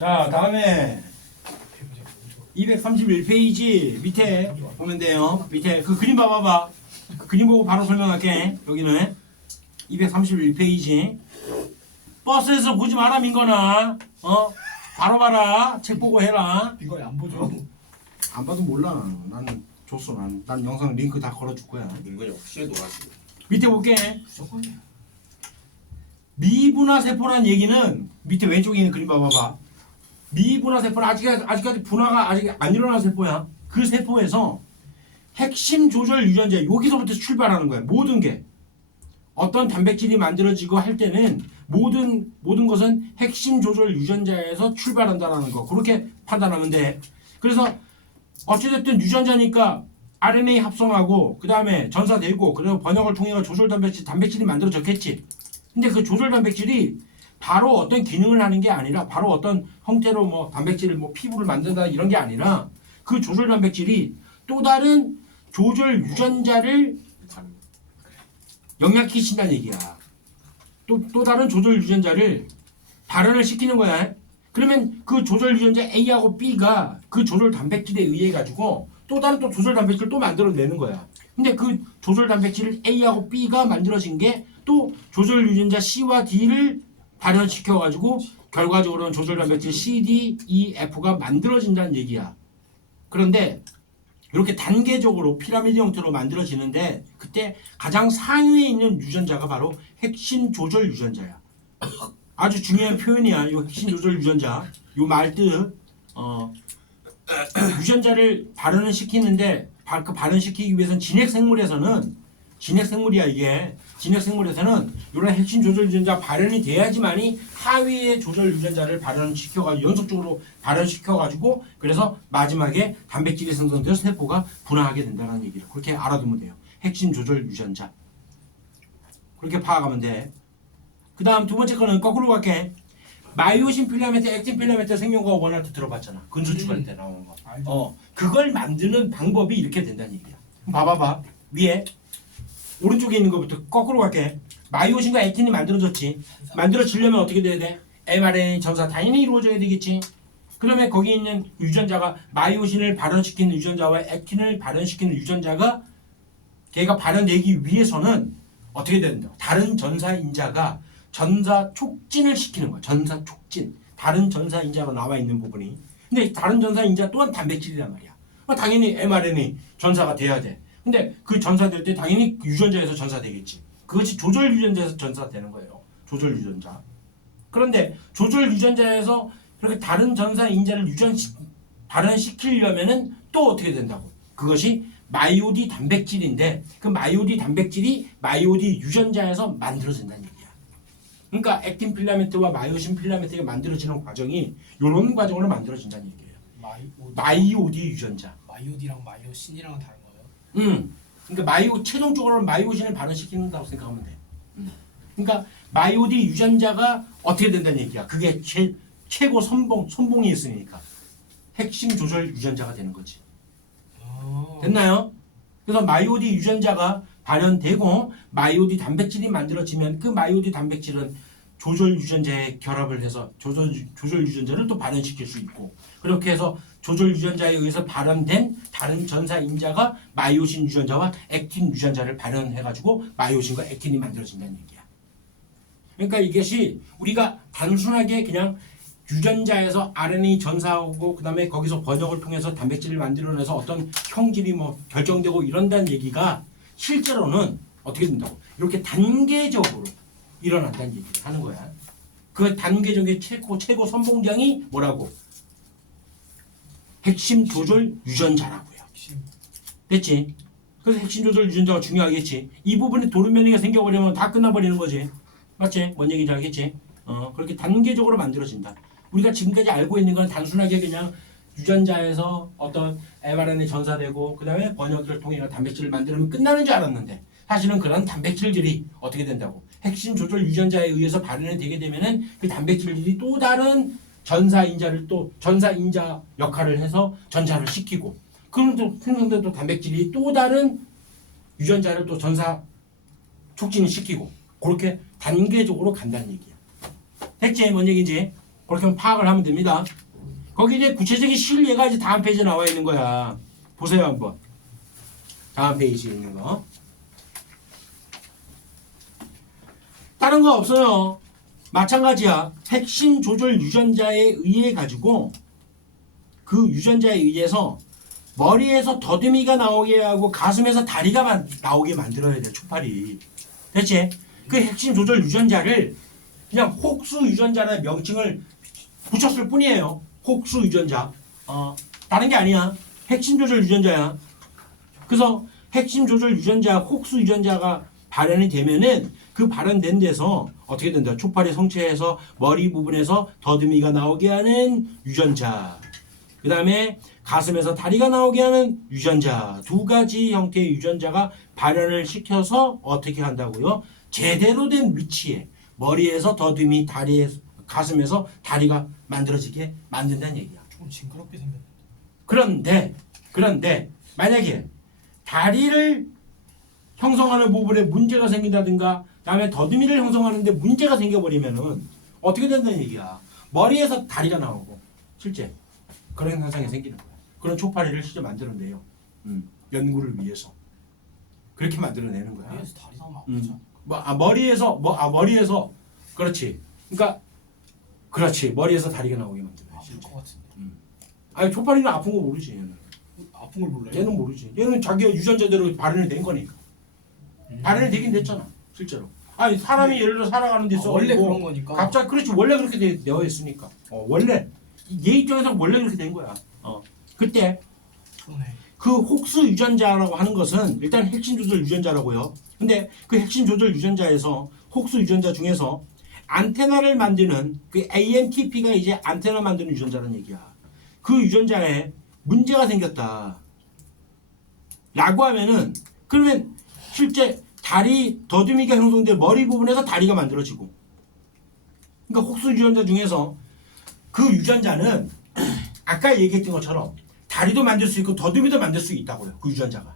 자, 다음에 231페이지 밑에 보면 돼요. 밑에 그 그림 봐봐봐. 그 그림 보고 바로 설명할게. 여기는 231페이지. 버스에서 보지 마라 민거나. 바로 봐라. 책 보고 해라. 이거 안 보죠? 안 봐도 몰라. 난 줬어. 난 영상 링크 다 걸어줄 거야. 민건이 확실히 놀았지. 밑에 볼게. 무조건이야. 미분화 세포란 얘기는 밑에 왼쪽에 있는 그림 봐봐봐. 미분화 세포는 아직까지 분화가 아직 안 일어난 세포야. 그 세포에서 핵심 조절 유전자 여기서부터 출발하는 거야. 모든 게 어떤 단백질이 만들어지고 할 때는 모든 것은 핵심 조절 유전자에서 출발한다라는 거. 그렇게 판단하면 돼. 그래서 어찌됐든 유전자니까 RNA 합성하고 그 다음에 전사되고 그래서 번역을 통해 조절 단백질이 만들어졌겠지. 근데 그 조절 단백질이 바로 어떤 기능을 하는 게 아니라 바로 어떤 형태로 뭐 단백질을 뭐 피부를 만든다 이런 게 아니라 그 조절 단백질이 또 다른 조절 유전자를 영약시킨다는 얘기야. 또 다른 조절 유전자를 발현을 시키는 거야. 그러면 그 조절 유전자 A하고 B가 그 조절 단백질에 의해 가지고 또 다른 또 조절 단백질을 또 만들어내는 거야. 근데 그 조절 단백질을 A하고 B가 만들어진 게 또 조절 유전자 C와 D를 발현시켜 가지고 결과적으로는 조절 단백질 C, D, E, F가 만들어진다는 얘기야. 그런데 이렇게 단계적으로 피라미드 형태로 만들어지는데 그때 가장 상위에 있는 유전자가 바로 핵심 조절 유전자야. 아주 중요한 표현이야. 이 핵심 조절 유전자. 이 말 뜻. 유전자를 발현을 시키는데 그 발현시키기 위해서는 진핵생물이야 이게. 진핵생물에서는 이런 핵심 조절 유전자 발현이 돼야지만이 하위의 조절 유전자를 발현시켜가지고 연속적으로 발현시켜가지고 그래서 마지막에 단백질이 생성돼서 세포가 분화하게 된다는 얘기를 그렇게 알아두면 돼요. 핵심 조절 유전자. 그렇게 파악하면 돼. 그 다음 두 번째 거는 거꾸로 갈게. 마이오신 필라멘트, 액틴 필라멘트 생명과학 원할 때 들어봤잖아. 근수축할 때 나오는 거. 그걸 만드는 방법이 이렇게 된다는 얘기야. 봐봐봐. 위에 오른쪽에 있는 것부터 거꾸로 갈게. 마이오신과 액틴이 만들어졌지. 만들어지려면 어떻게 돼야 돼? mRNA 전사 당연히 이루어져야 되겠지. 그러면 거기 있는 유전자가 마이오신을 발현시키는 유전자와 액틴을 발현시키는 유전자가 걔가 발현되기 위해서는 어떻게 된다? 다른 전사인자가 전사 촉진을 시키는 거야. 전사 촉진. 다른 전사인자로 나와 있는 부분이. 근데 다른 전사인자 또한 단백질이란 말이야. 당연히 mRNA 전사가 돼야 돼. 근데 그 전사될 때 당연히 유전자에서 전사되겠지. 그것이 조절 유전자에서 전사되는 거예요. 조절 유전자. 그런데 조절 유전자에서 그렇게 다른 전사인자를 발현시키려면은 또 어떻게 된다고? 그것이 마이오디 단백질인데 그 마이오디 단백질이 마이오디 유전자에서 만들어진다는 얘기야. 그러니까 액틴 필라멘트와 마이오신 필라멘트가 만들어지는 과정이 이런 과정으로 만들어진다는 얘기예요. 마이오디 유전자. 마이오디랑 마이오신이랑은 다른 거예요? 그러니까 최종적으로는 마이오신을 발현시킨다고 생각하면 돼. 그러니까 마이오디 유전자가 어떻게 된다는 얘기야. 그게 최고 선봉이 있으니까 핵심 조절 유전자가 되는 거지. 됐나요? 그래서 마이오디 유전자가 발현되고 마이오디 단백질이 만들어지면 그 마이오디 단백질은 조절 유전자에 결합을 해서 조절 유전자를 또 발현시킬 수 있고 그렇게 해서 조절 유전자에 의해서 발현된 다른 전사인자가 마이오신 유전자와 액틴 유전자를 발현해가지고 마이오신과 액틴이 만들어진다는 얘기야. 그러니까 이것이 우리가 단순하게 그냥 유전자에서 RNA 전사하고 그 다음에 거기서 번역을 통해서 단백질을 만들어내서 어떤 형질이 뭐 결정되고 이런다는 얘기가 실제로는 어떻게 된다고? 이렇게 단계적으로 일어난다는 얘기를 하는 거야. 그 단계적인 최고 선봉장이 뭐라고? 핵심 조절 유전자라고요. 됐지? 그래서 핵심 조절 유전자가 중요하겠지. 이 부분에 도른변이가 생겨버리면 다 끝나버리는 거지. 맞지? 뭔 얘기인지 알겠지? 그렇게 단계적으로 만들어진다. 우리가 지금까지 알고 있는 건 단순하게 그냥 유전자에서 어떤 mRNA 전사되고 그 다음에 번역을 통해 단백질을 만들면 끝나는 줄 알았는데 사실은 그런 단백질들이 어떻게 된다고? 핵심 조절 유전자에 의해서 발현이 되게 되면은 그 단백질들이 또 다른 전사인자 역할을 해서 전사를 시키고 그럼 또 생성된 또 단백질이 또 다른 유전자를 또 전사 촉진을 시키고 그렇게 단계적으로 간다는 얘기야. 됐지? 뭔 얘기인지? 그렇게 하면 파악을 하면 됩니다. 거기 이제 구체적인 실례가 이제 다음 페이지에 나와 있는 거야. 보세요 한번. 다음 페이지에 있는 거. 다른 거 없어요. 마찬가지야. 핵심 조절 유전자에 의해 가지고 그 유전자에 의해서 머리에서 더듬이가 나오게 하고 가슴에서 다리가 나오게 만들어야 돼. 초파리. 대체 그 핵심 조절 유전자를 그냥 혹수 유전자라는 명칭을 붙였을 뿐이에요. 혹수 유전자. 다른 게 아니야. 핵심 조절 유전자야. 그래서 핵심 조절 유전자, 혹수 유전자가 발현이 되면은 그 발현된 데서 어떻게 된다? 초파리 성체에서 머리 부분에서 더듬이가 나오게 하는 유전자. 그 다음에 가슴에서 다리가 나오게 하는 유전자. 두 가지 형태의 유전자가 발현을 시켜서 어떻게 한다고요? 제대로 된 위치에 머리에서 더듬이, 다리에서 가슴에서 다리가 만들어지게 만든다는 얘기야. 좀 징그럽게 생겼는데. 그런데 만약에 다리를 형성하는 부분에 문제가 생긴다든가 그다음에 더듬이를 형성하는데 문제가 생겨버리면은 어떻게 된다는 얘기야. 머리에서 다리가 나오고 실제 그런 현상이 생기는 거야. 그런 초파리를 실제 만들어내요. 연구를 위해서 그렇게 만들어내는 거야. 머리에서 다리 나오면 아프지 않아? 머리에서 그렇지. 그러니까 그렇지. 머리에서 다리가 나오게 만들어요. 아플 실제. 것 같은데. 아니 초파리는 아픈 거 모르지. 얘는. 아픈 걸 몰라요? 얘는 모르지. 얘는 자기가 유전자대로 발현이 된 거니까. 발현이 되긴 됐잖아. 실제로. 아니 사람이 예를 들어 살아가는 데 있어. 원래 그런 거니까. 갑자기 그렇지. 원래 그렇게 되어 있으니까. 원래 얘 입장에서 원래 그렇게 된 거야. 그때 그러네. 그 혹수 유전자라고 하는 것은 일단 핵심 조절 유전자라고요. 근데 그 핵심 조절 유전자에서 혹수 유전자 중에서 안테나를 만드는 그 ANTP가 이제 안테나 만드는 유전자라는 얘기야. 그 유전자에 문제가 생겼다. 라고 하면은 그러면 실제 다리 더듬이가 형성된 머리 부분에서 다리가 만들어지고 그러니까 혹수 유전자 중에서 그 유전자는 아까 얘기했던 것처럼 다리도 만들 수 있고 더듬이도 만들 수 있다고요. 그 유전자가.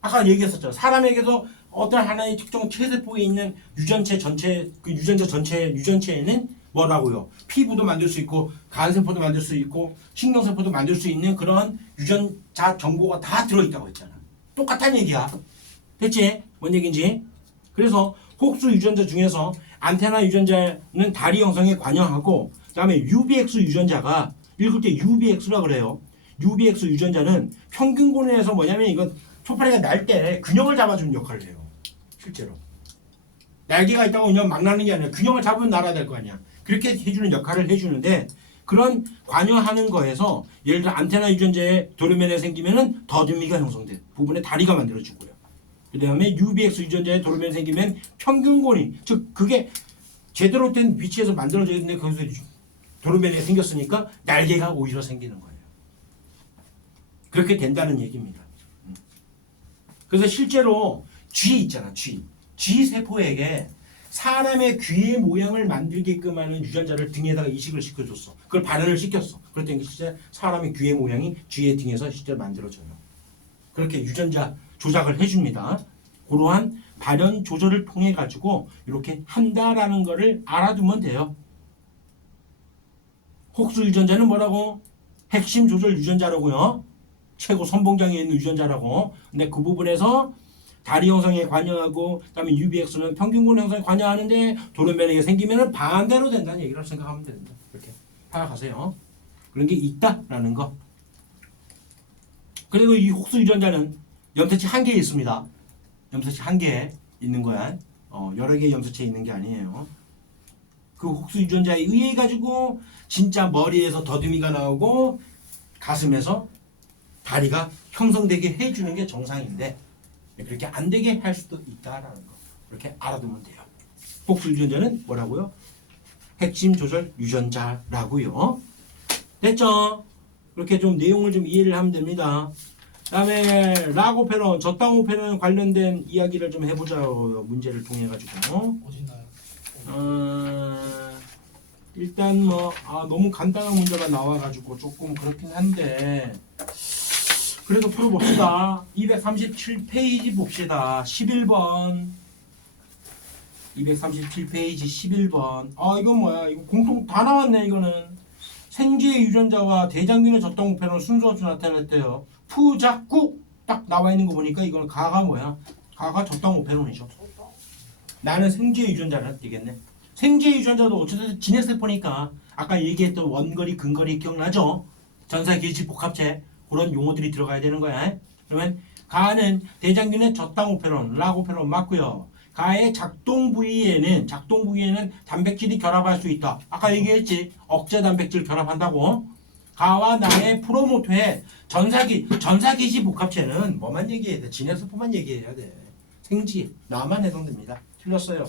아까 얘기했었죠. 사람에게도 어떤 하나의 특정 체세포에 있는 유전체 전체 그 유전자 전체 유전체에는 뭐라고요? 피부도 만들 수 있고 간세포도 만들 수 있고 신경세포도 만들 수 있는 그런 유전자 정보가 다 들어있다고 했잖아. 똑같다는 얘기야. 됐지? 뭔 얘기인지? 그래서 혹수 유전자 중에서 안테나 유전자는 다리 형성에 관여하고 그다음에 UBX 유전자가 읽을 때 UBX라 그래요. UBX 유전자는 평균곤에서 뭐냐면 이건 초파리가 날 때 균형을 잡아주는 역할을 해요. 실제로. 날개가 있다고 그냥 막 나는 게 아니라 균형을 잡으면 날아야 될 거 아니야. 그렇게 해주는 역할을 해주는데 그런 관여하는 거에서 예를 들어 안테나 유전자의 도르면에 생기면은 더듬이가 형성돼. 부분에 다리가 만들어지고요. 그 다음에 UBX 유전자의 도르면에 생기면 평균곤이 즉 그게 제대로 된 위치에서 만들어져 있는데 거기서 도르면에 생겼으니까 날개가 오히려 생기는 거예요. 그렇게 된다는 얘기입니다. 그래서 실제로 쥐 있잖아. 쥐 세포에게 사람의 귀의 모양을 만들게끔 하는 유전자를 등에다가 이식을 시켜줬어. 그걸 발현을 시켰어. 그랬더니 실제 사람의 귀의 모양이 쥐의 등에서 실제 만들어져요. 그렇게 유전자 조작을 해줍니다. 그러한 발현 조절을 통해 가지고 이렇게 한다라는 거를 알아두면 돼요. 혹수 유전자는 뭐라고? 핵심 조절 유전자라고요. 최고 선봉장에 있는 유전자라고. 근데 그 부분에서 다리 형성에 관여하고 그다음에 UBX는 평균군 형성에 관여하는데 도르면에 생기면은 반대로 된다는 얘기를 생각하면 됩니다. 이렇게 파악하세요. 그런 게 있다라는 거. 그리고 이 혹수 유전자는 염소체 한 개에 있습니다. 염소체 한 개에 있는 거야. 여러 개의 염소체에 있는 게 아니에요. 그 혹수 유전자에 의해 가지고 진짜 머리에서 더듬이가 나오고 가슴에서 다리가 형성되게 해주는 게 정상인데 그렇게 안 되게 할 수도 있다라는 거. 그렇게 알아두면 돼요. 혹수 유전자는 뭐라고요? 핵심 조절 유전자라고요. 됐죠? 그렇게 좀 내용을 좀 이해를 하면 됩니다. 그다음에 라고페론, 저땅오페론 관련된 이야기를 좀 해보자요. 문제를 통해 가지고. 어딨나요? 일단 뭐 너무 간단한 문제가 나와가지고 조금 그렇긴 한데 그래도 풀어봅시다. 237페이지 봅시다. 11번 237페이지 11번. 아 이건 뭐야? 이거 공통 다 나왔네 이거는. 생쥐의 유전자와 대장균의 적당 우편으로 순서 없이 나타냈대요. 푸작구 딱 나와 있는 거 보니까 이거는 가가 뭐야? 가가 적당 우편론이죠. 나는 생쥐의 유전자를 되겠네. 생쥐의 유전자도 어쨌든 진핵세포니까 아까 얘기했던 원거리, 근거리 기억나죠? 전사, 기지, 복합체 그런 용어들이 들어가야 되는 거야. 그러면 가는 대장균의 적당 우편론, 라고편론 맞고요. 가의 작동 부위에는 단백질이 결합할 수 있다. 아까 얘기했지. 억제 단백질 결합한다고. 가와 나의 프로모토의 전사기지 복합체는 뭐만 얘기해야 돼? 진핵세포만 얘기해야 돼. 생쥐, 나만 해당됩니다. 틀렸어요.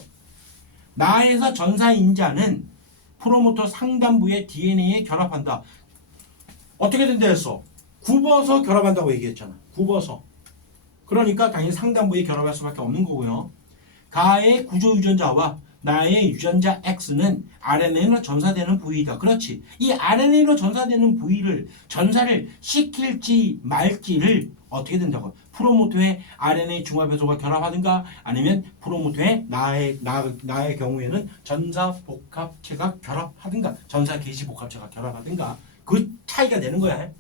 나에서 전사인자는 프로모터 상단부의 DNA에 결합한다. 어떻게 된다 했어? 굽어서 결합한다고 얘기했잖아. 굽어서. 그러니까 당연히 상단부에 결합할 수밖에 없는 거고요. 가의 구조 유전자와 나의 유전자 X는 RNA로 전사되는 부위이다. 그렇지. 이 RNA로 전사되는 부위를 전사를 시킬지 말지를 어떻게 된다고? 프로모터의 RNA 중화배소가 결합하든가 아니면 프로모터의 나의 경우에는 전사 복합체가 결합하든가 전사 게시 복합체가 결합하든가 그 차이가 되는 거야.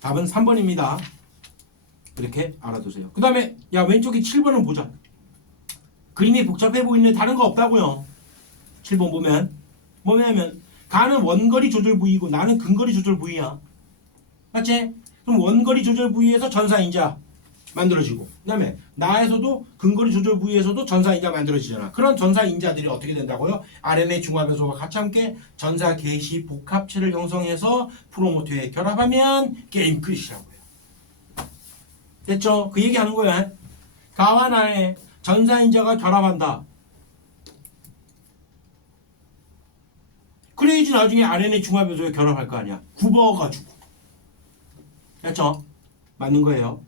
답은 3번입니다. 이렇게 알아두세요. 그 다음에 야 왼쪽에 7번은 보자. 그림이 복잡해 보이는데 다른 거 없다고요. 7번 보면 뭐냐면 가는 원거리 조절 부위고 나는 근거리 조절 부위야. 맞지? 그럼 원거리 조절 부위에서 전사인자 만들어지고 그 다음에 나에서도 근거리 조절 부위에서도 전사인자 만들어지잖아. 그런 전사인자들이 어떻게 된다고요? RNA 중화배소가 같이 함께 전사 게시 복합체를 형성해서 프로모터에 결합하면 게임 끝이라고요. 됐죠? 그 얘기하는 거야. 가와 나의 전사인자가 결합한다. 그래야지 나중에 RNA 중화배소에 결합할 거 아니야. 굽어가지고. 됐죠? 맞는 거예요.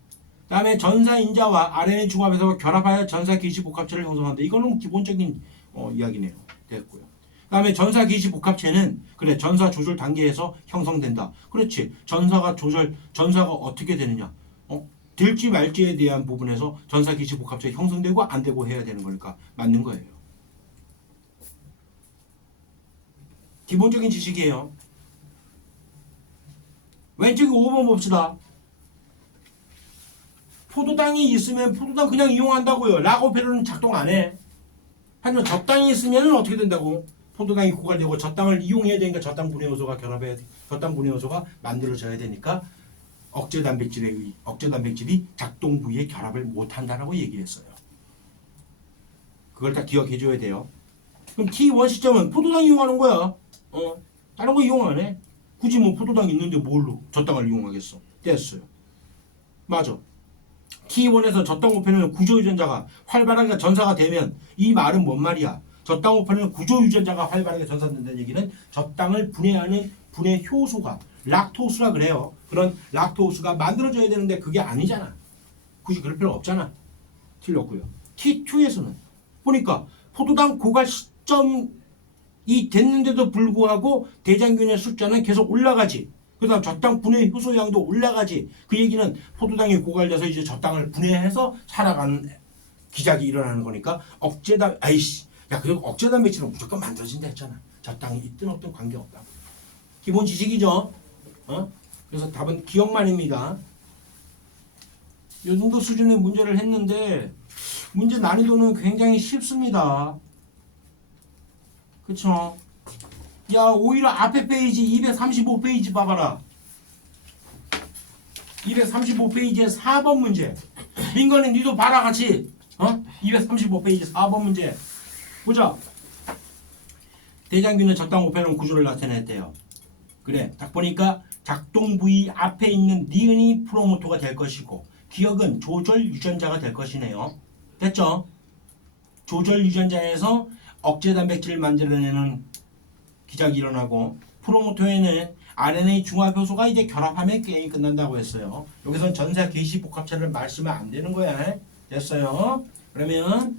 그 다음에 전사인자와 RNA 중화배소가 결합하여 전사기시 복합체를 형성한다. 이거는 기본적인 이야기네요. 됐고요. 그 다음에 전사기시 복합체는 그래 전사 조절 단계에서 형성된다. 그렇지. 전사가 어떻게 되느냐. 될지 말지에 대한 부분에서 전사기시 복합체 형성되고 안 되고 해야 되는 거니까 맞는 거예요. 기본적인 지식이에요. 왼쪽에 5번 봅시다. 포도당이 있으면 포도당 그냥 이용한다고요. 라고페로는 작동 안 해. 하지만 젖당이 있으면 어떻게 된다고? 포도당이 고갈되고 젖당을 이용해야 되니까 젖당 분해 요소가 결합해야 돼. 젖당 분해 요소가 만들어져야 되니까 억제 단백질이 작동 부위에 결합을 못한다라고 얘기했어요. 그걸 다 기억해 줘야 돼요. 그럼 T1 시점은 포도당 이용하는 거야. 다른 거 이용 안 해. 굳이 뭐 포도당 있는데 뭘로 젖당을 이용하겠어. 됐어요. 맞아. T1에서 젖당 우편에는 구조 유전자가 활발하게 전사가 되면 이 말은 뭔 말이야? 젖당 우편에는 구조 유전자가 활발하게 전사된다는 얘기는 젖당을 분해하는 분해 효소가 락토스라 그래요. 그런 락토스가 만들어져야 되는데 그게 아니잖아. 굳이 그럴 필요 없잖아. 틀렸고요. T2에서는 보니까 포도당 고갈 시점이 됐는데도 불구하고 대장균의 숫자는 계속 올라가지. 그 다음 젖당 분해 효소 양도 올라가지. 그 얘기는 포도당이 고갈돼서 이제 젖당을 분해해서 살아가는 기작이 일어나는 거니까 그리고 억제 단백질은 무조건 만들어진다 했잖아. 젖당이 있든 없든 관계없다고. 기본 지식이죠. 그래서 답은 기억만입니다. 이 정도 수준의 문제를 했는데 문제 난이도는 굉장히 쉽습니다. 그쵸? 야 오히려 앞에 페이지 235페이지 봐봐라. 235페이지에 4번 문제. 민건이 니도 봐라 같이. 235페이지 4번 문제. 보자. 대장균은 젖당 우편론 구조를 나타냈대요. 그래 딱 보니까 작동 부위 앞에 있는 니은이 프로모터가 될 것이고 기억은 조절 유전자가 될 것이네요. 됐죠? 조절 유전자에서 억제 단백질을 만들어내는 기작이 일어나고 프로모터에는 RNA 중화 효소가 이제 결합하면 게임이 끝난다고 했어요. 여기서는 전사 게시 복합체를 말씀은 안 되는 거야. 됐어요? 그러면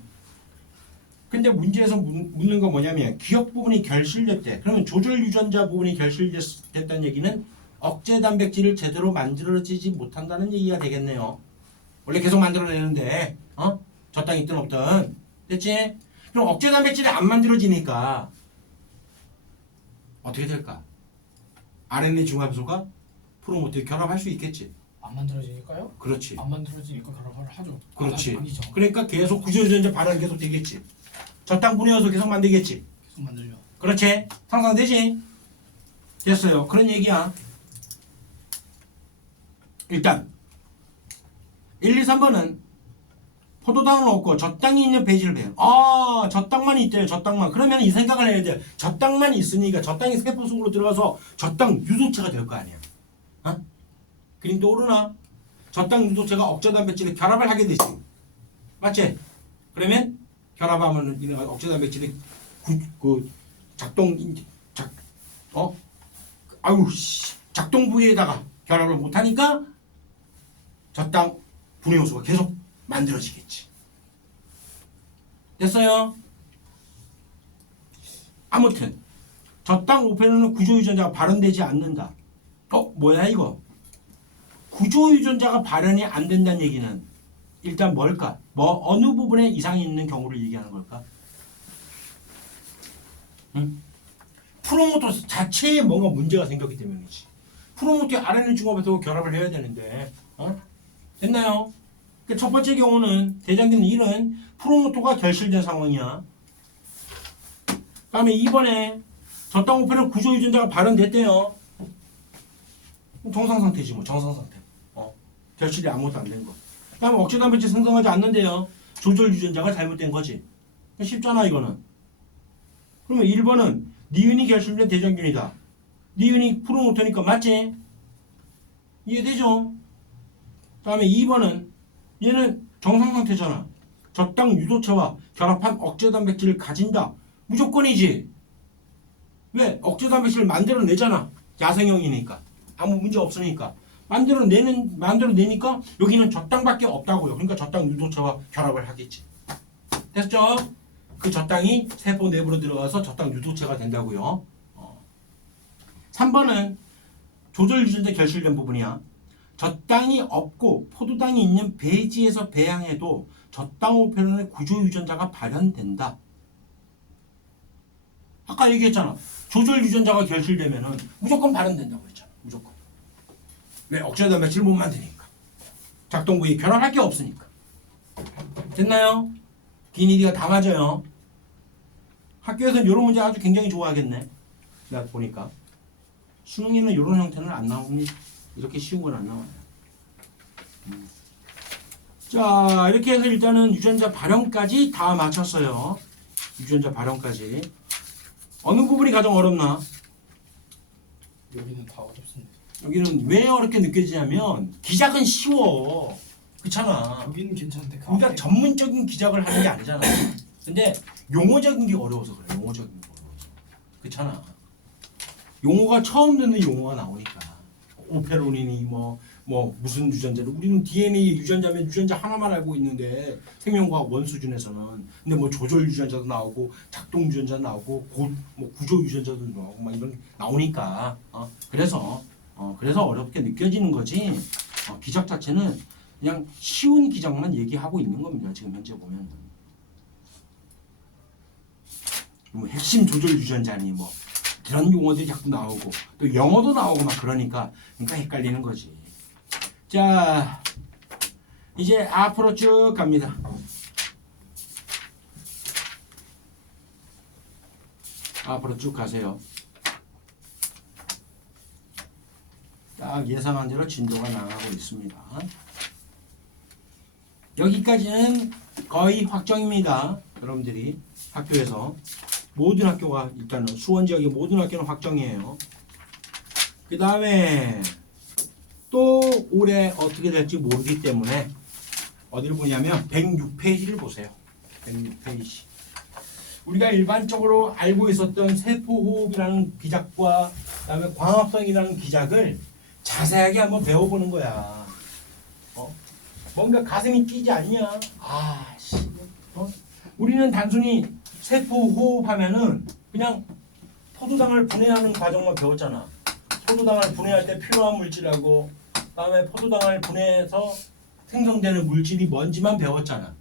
근데 문제에서 묻는 건 뭐냐면 기억 부분이 결실됐대. 그러면 조절 유전자 부분이 결실됐다는 얘기는 억제 단백질을 제대로 만들어지지 못한다는 얘기가 되겠네요. 원래 계속 만들어내는데 젖당 있든 없든 됐지? 그럼 억제 단백질이 안 만들어지니까 어떻게 될까? RNA 중합소가 프로모터에 결합할 수 있겠지. 안 만들어지니까요? 그렇지. 안 만들어지니까 결합을 하죠. 그렇지. 아니죠. 그러니까 계속 구조유전자 발현이 계속 되겠지. 저땅 분해여서 계속 만들겠지. 계속 만들죠. 그렇지. 상상되지? 됐어요. 그런 얘기야. 일단 1, 2, 3번은 포도당은 없고 젖당이 있는 베이지를 배요. 아, 젖당만 있대요. 젖당만. 그러면 이 생각을 해야 돼. 젖당만 있으니까 젖당이 세포 속으로 들어가서 젖당 유도체가 될 거 아니야. 어? 그림 떠오르나? 젖당 유도체가 억제 단백질에 결합을 하게 되지. 맞지? 그러면 결합하면 이런 억제 단백질이 작동 부위에다가 결합을 못하니까 젖당 분해 요소가 계속 만들어지겠지. 됐어요? 아무튼 젖당 5편은 구조유전자가 발현되지 않는다. 뭐야 이거? 구조유전자가 발현이 안 된다는 얘기는 일단 뭘까? 어느 부분에 이상이 있는 경우를 얘기하는 걸까? 응? 프로모터 자체에 뭔가 문제가 생겼기 때문이지. 프로모터의 RNA 중합에서 결합을 해야 되는데, 됐나요? 첫 번째 경우는 대장균 1은 프로모터가 결실된 상황이야. 다음에 2번에 젖당 5편은 구조유전자가 발현됐대요. 정상 상태지 뭐, 정상 상태. 결실이 아무것도 안 된 거. 다음에 억제 단백질 생성하지 않는데요. 조절 유전자가 잘못된 거지. 쉽잖아 이거는. 그러면 1번은 니은이 결실된 대장균이다. 니은이 프로모터니까 맞지? 이해되죠? 다음에 2번은 얘는 정상 상태잖아. 젖당 유도체와 결합한 억제 단백질을 가진다. 무조건이지. 왜? 억제 단백질을 만들어내잖아. 야생형이니까. 아무 문제 없으니까. 만들어내니까 여기는 젖당밖에 없다고요. 그러니까 젖당 유도체와 결합을 하겠지. 됐죠? 그 젖당이 세포 내부로 들어가서 젖당 유도체가 된다고요. 3번은 조절 유전자 결실된 부분이야. 젖당이 없고 포도당이 있는 배지에서 배양해도 젖당 5편의 구조 유전자가 발현된다. 아까 얘기했잖아. 조절 유전자가 결실되면은 무조건 발현된다고 했잖아. 무조건. 왜? 억제 단백질을 못 만드니까. 작동 부위에 결합할 게 없으니까. 됐나요? 기니디가 다 맞아요. 학교에서는 이런 문제 아주 굉장히 좋아하겠네. 내가 보니까. 수능에는 이런 형태는 안 나옵니다. 이렇게 쉬운 건 안 나와요. 자, 이렇게 해서 일단은 유전자 발현까지 다 마쳤어요. 유전자 발현까지. 어느 부분이 가장 어렵나? 여기는 다 어렵습니다. 여기는 왜 어렵게 느껴지냐면 기작은 쉬워. 그렇잖아. 여기는 괜찮은데 그 그러니까 앞에 전문적인 기작을 하는 게 아니잖아. 근데 용어적인 게 어려워서 그래. 용어적인 게 어려워서. 그렇잖아. 용어가 처음 듣는 용어가 나오니까. 오페로닌이 뭐 무슨 유전자를 우리는 DNA 유전자면 유전자 하나만 알고 있는데 생명과학 원 수준에서는 근데 뭐 조절 유전자도 나오고 작동 유전자도 나오고 구조 유전자도 나오고 막 이런 나오니까 그래서 어렵게 느껴지는 거지. 기작 자체는 그냥 쉬운 기작만 얘기하고 있는 겁니다. 지금 현재 보면 뭐 핵심 조절 유전자니 뭐 그런 용어들이 자꾸 나오고 또 영어도 나오고 막 그러니까 헷갈리는 거지. 자, 이제 앞으로 쭉 갑니다. 앞으로 쭉 가세요. 딱 예상한 대로 진도가 나가고 있습니다. 여기까지는 거의 확정입니다. 여러분들이 학교에서 모든 학교가 일단은 수원 지역의 모든 학교는 확정이에요. 그 다음에 또 올해 어떻게 될지 모르기 때문에 어디를 보냐면 106페이지를 보세요. 106페이지. 우리가 일반적으로 알고 있었던 세포호흡이라는 기작과 그다음에 광합성이라는 기작을 자세하게 한번 배워보는 거야. 뭔가 가슴이 뛰지 않냐? 우리는 단순히 세포호흡하면은 그냥 포도당을 분해하는 과정만 배웠잖아. 포도당을 분해할 때 필요한 물질하고 그다음에 포도당을 분해해서 생성되는 물질이 뭔지만 배웠잖아.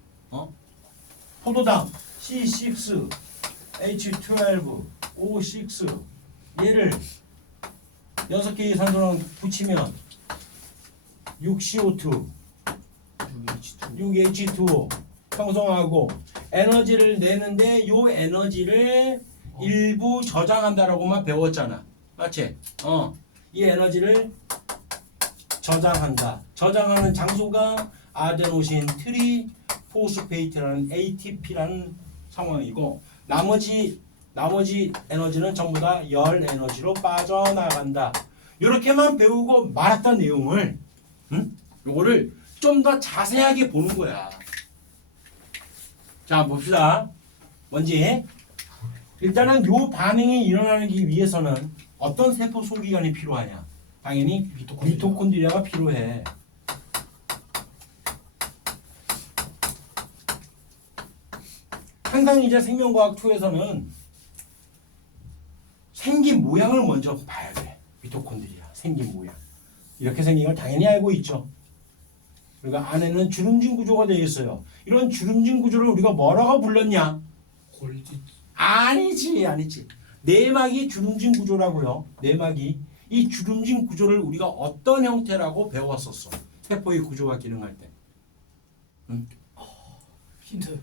포도당 C6, H12, O6 얘를 6개의 산소랑 붙이면 6CO2, 6H2O 형성하고 에너지를 내는데 요 에너지를 일부 저장한다라고만 배웠잖아. 맞지? 이 에너지를 저장한다. 저장하는 장소가 아데노신 트리포스페이트라는 ATP라는 상황이고 나머지 에너지는 전부 다 열 에너지로 빠져나간다. 이렇게만 배우고 말았던 내용을 요거를 좀 더 자세하게 보는 거야. 자, 봅시다. 뭔지. 일단은 요 반응이 일어나기 위해서는 어떤 세포 소기관이 필요하냐? 당연히 미토콘드리아가 필요해. 항상 이제 생명과학 2에서는 생긴 모양을 먼저 봐야 돼. 미토콘드리아 생긴 모양. 이렇게 생긴 걸 당연히 알고 있죠. 그러니까 안에는 주름진 구조가 되어 있어요. 이런 주름진 구조를 우리가 뭐라고 불렀냐? 골지. 아니지. 내막이 주름진 구조라고요. 내막이. 이 주름진 구조를 우리가 어떤 형태라고 배웠었어. 세포의 구조와 기능할 때. 힌트.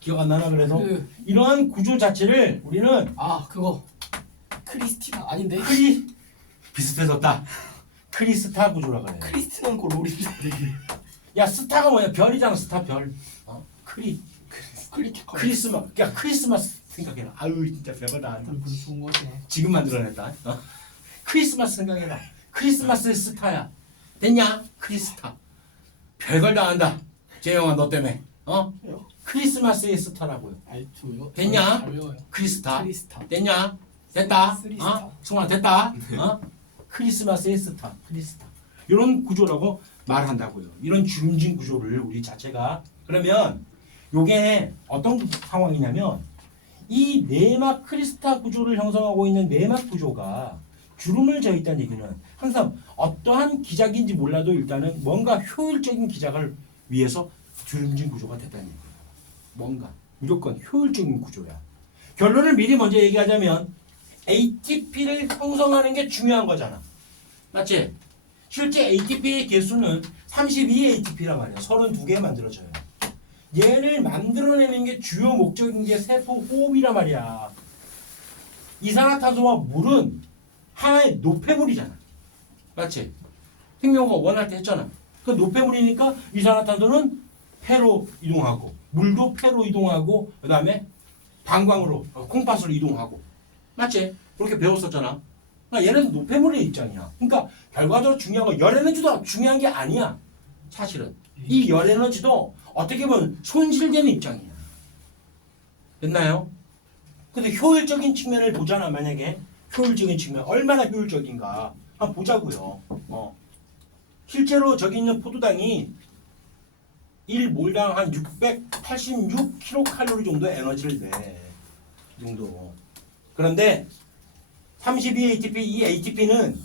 기억 안 나나 그래서? 이러한 구조 자체를 우리는 그거 크리스티나 아닌데? 비슷해졌다. 크리스타 구조라고 해. 크리스티나는 그 롤인데. 야, 스타가 뭐야? 별이잖아, 스타 별. 크리스마스. 야, 크리스마스 생각해라. 아유, 진짜 별거 다 한다. 그 좋은 거구나. 지금 만들어냈다. 크리스마스 생각해라. 크리스마스의 스타야. 됐냐? 크리스타. 별걸 다 한다. 재영아, 너 때문에. 왜요? 크리스마스의 스타라고요. 저요? 됐냐? 잘 외워요. 크리스타. 크리스타. 됐냐? 됐다. 크리스타. 승환아, 됐다. 크리스마스의 스타. 크리스타. 이런 구조라고 말한다고요. 이런 주름진 구조를 우리 자체가. 그러면 요게 어떤 상황이냐면 이 내막 크리스타 구조를 형성하고 있는 내막 구조가 주름을 져 있다는 얘기는 항상 어떠한 기작인지 몰라도 일단은 뭔가 효율적인 기작을 위해서 주름진 구조가 됐다는 얘기예요. 뭔가 무조건 효율적인 구조야. 결론을 미리 먼저 얘기하자면 ATP를 형성하는 게 중요한 거잖아. 맞지? 실제 ATP의 개수는 32ATP란 말이야. 32개 만들어져요. 얘를 만들어내는 게 주요 목적인 게 세포 호흡이란 말이야. 이산화탄소와 물은 하나의 노폐물이잖아. 맞지? 생명과 원할 때 했잖아. 그 노폐물이니까 이산화탄소는 폐로 이동하고 물도 폐로 이동하고 그 다음에 방광으로 콩팥으로 이동하고 맞지? 그렇게 배웠었잖아. 그러니까 얘는 노폐물의 입장이야. 그러니까 결과적으로 중요한 건 열 에너지도 중요한 게 아니야. 사실은 이 열 에너지도 어떻게 보면 손실되는 입장이야. 됐나요? 근데 효율적인 측면을 보잖아. 만약에 효율적인 측면 얼마나 효율적인가 한번 보자고요. 실제로 저기 있는 포도당이 1몰당 한 686kcal 정도의 에너지를 내. 이 정도. 그런데 32ATP 이 ATP를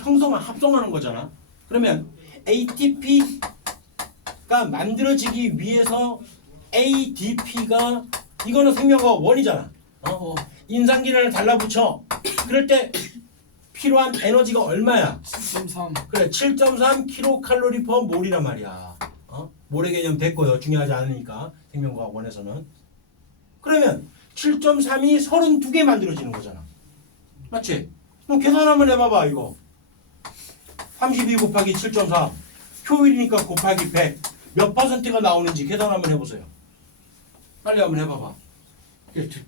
합성하는 거잖아. 그러면 ATP가 만들어지기 위해서 ADP가 이거는 생명과학 원이잖아. 인산기능을 달라붙여. 그럴 때 필요한 에너지가 얼마야? 7.3. 그래 7.3kcal/몰이란 말이야. 모래 개념 됐고요. 중요하지 않으니까 생명과학 원에서는. 그러면 7.3이 32개 만들어지는 거잖아. 맞지? 그럼 계산 한번 해봐봐 이거. 32 곱하기 7.3 효율이니까 곱하기 100 몇 퍼센트가 나오는지 계산 한번 해보세요. 빨리 한번 해봐봐.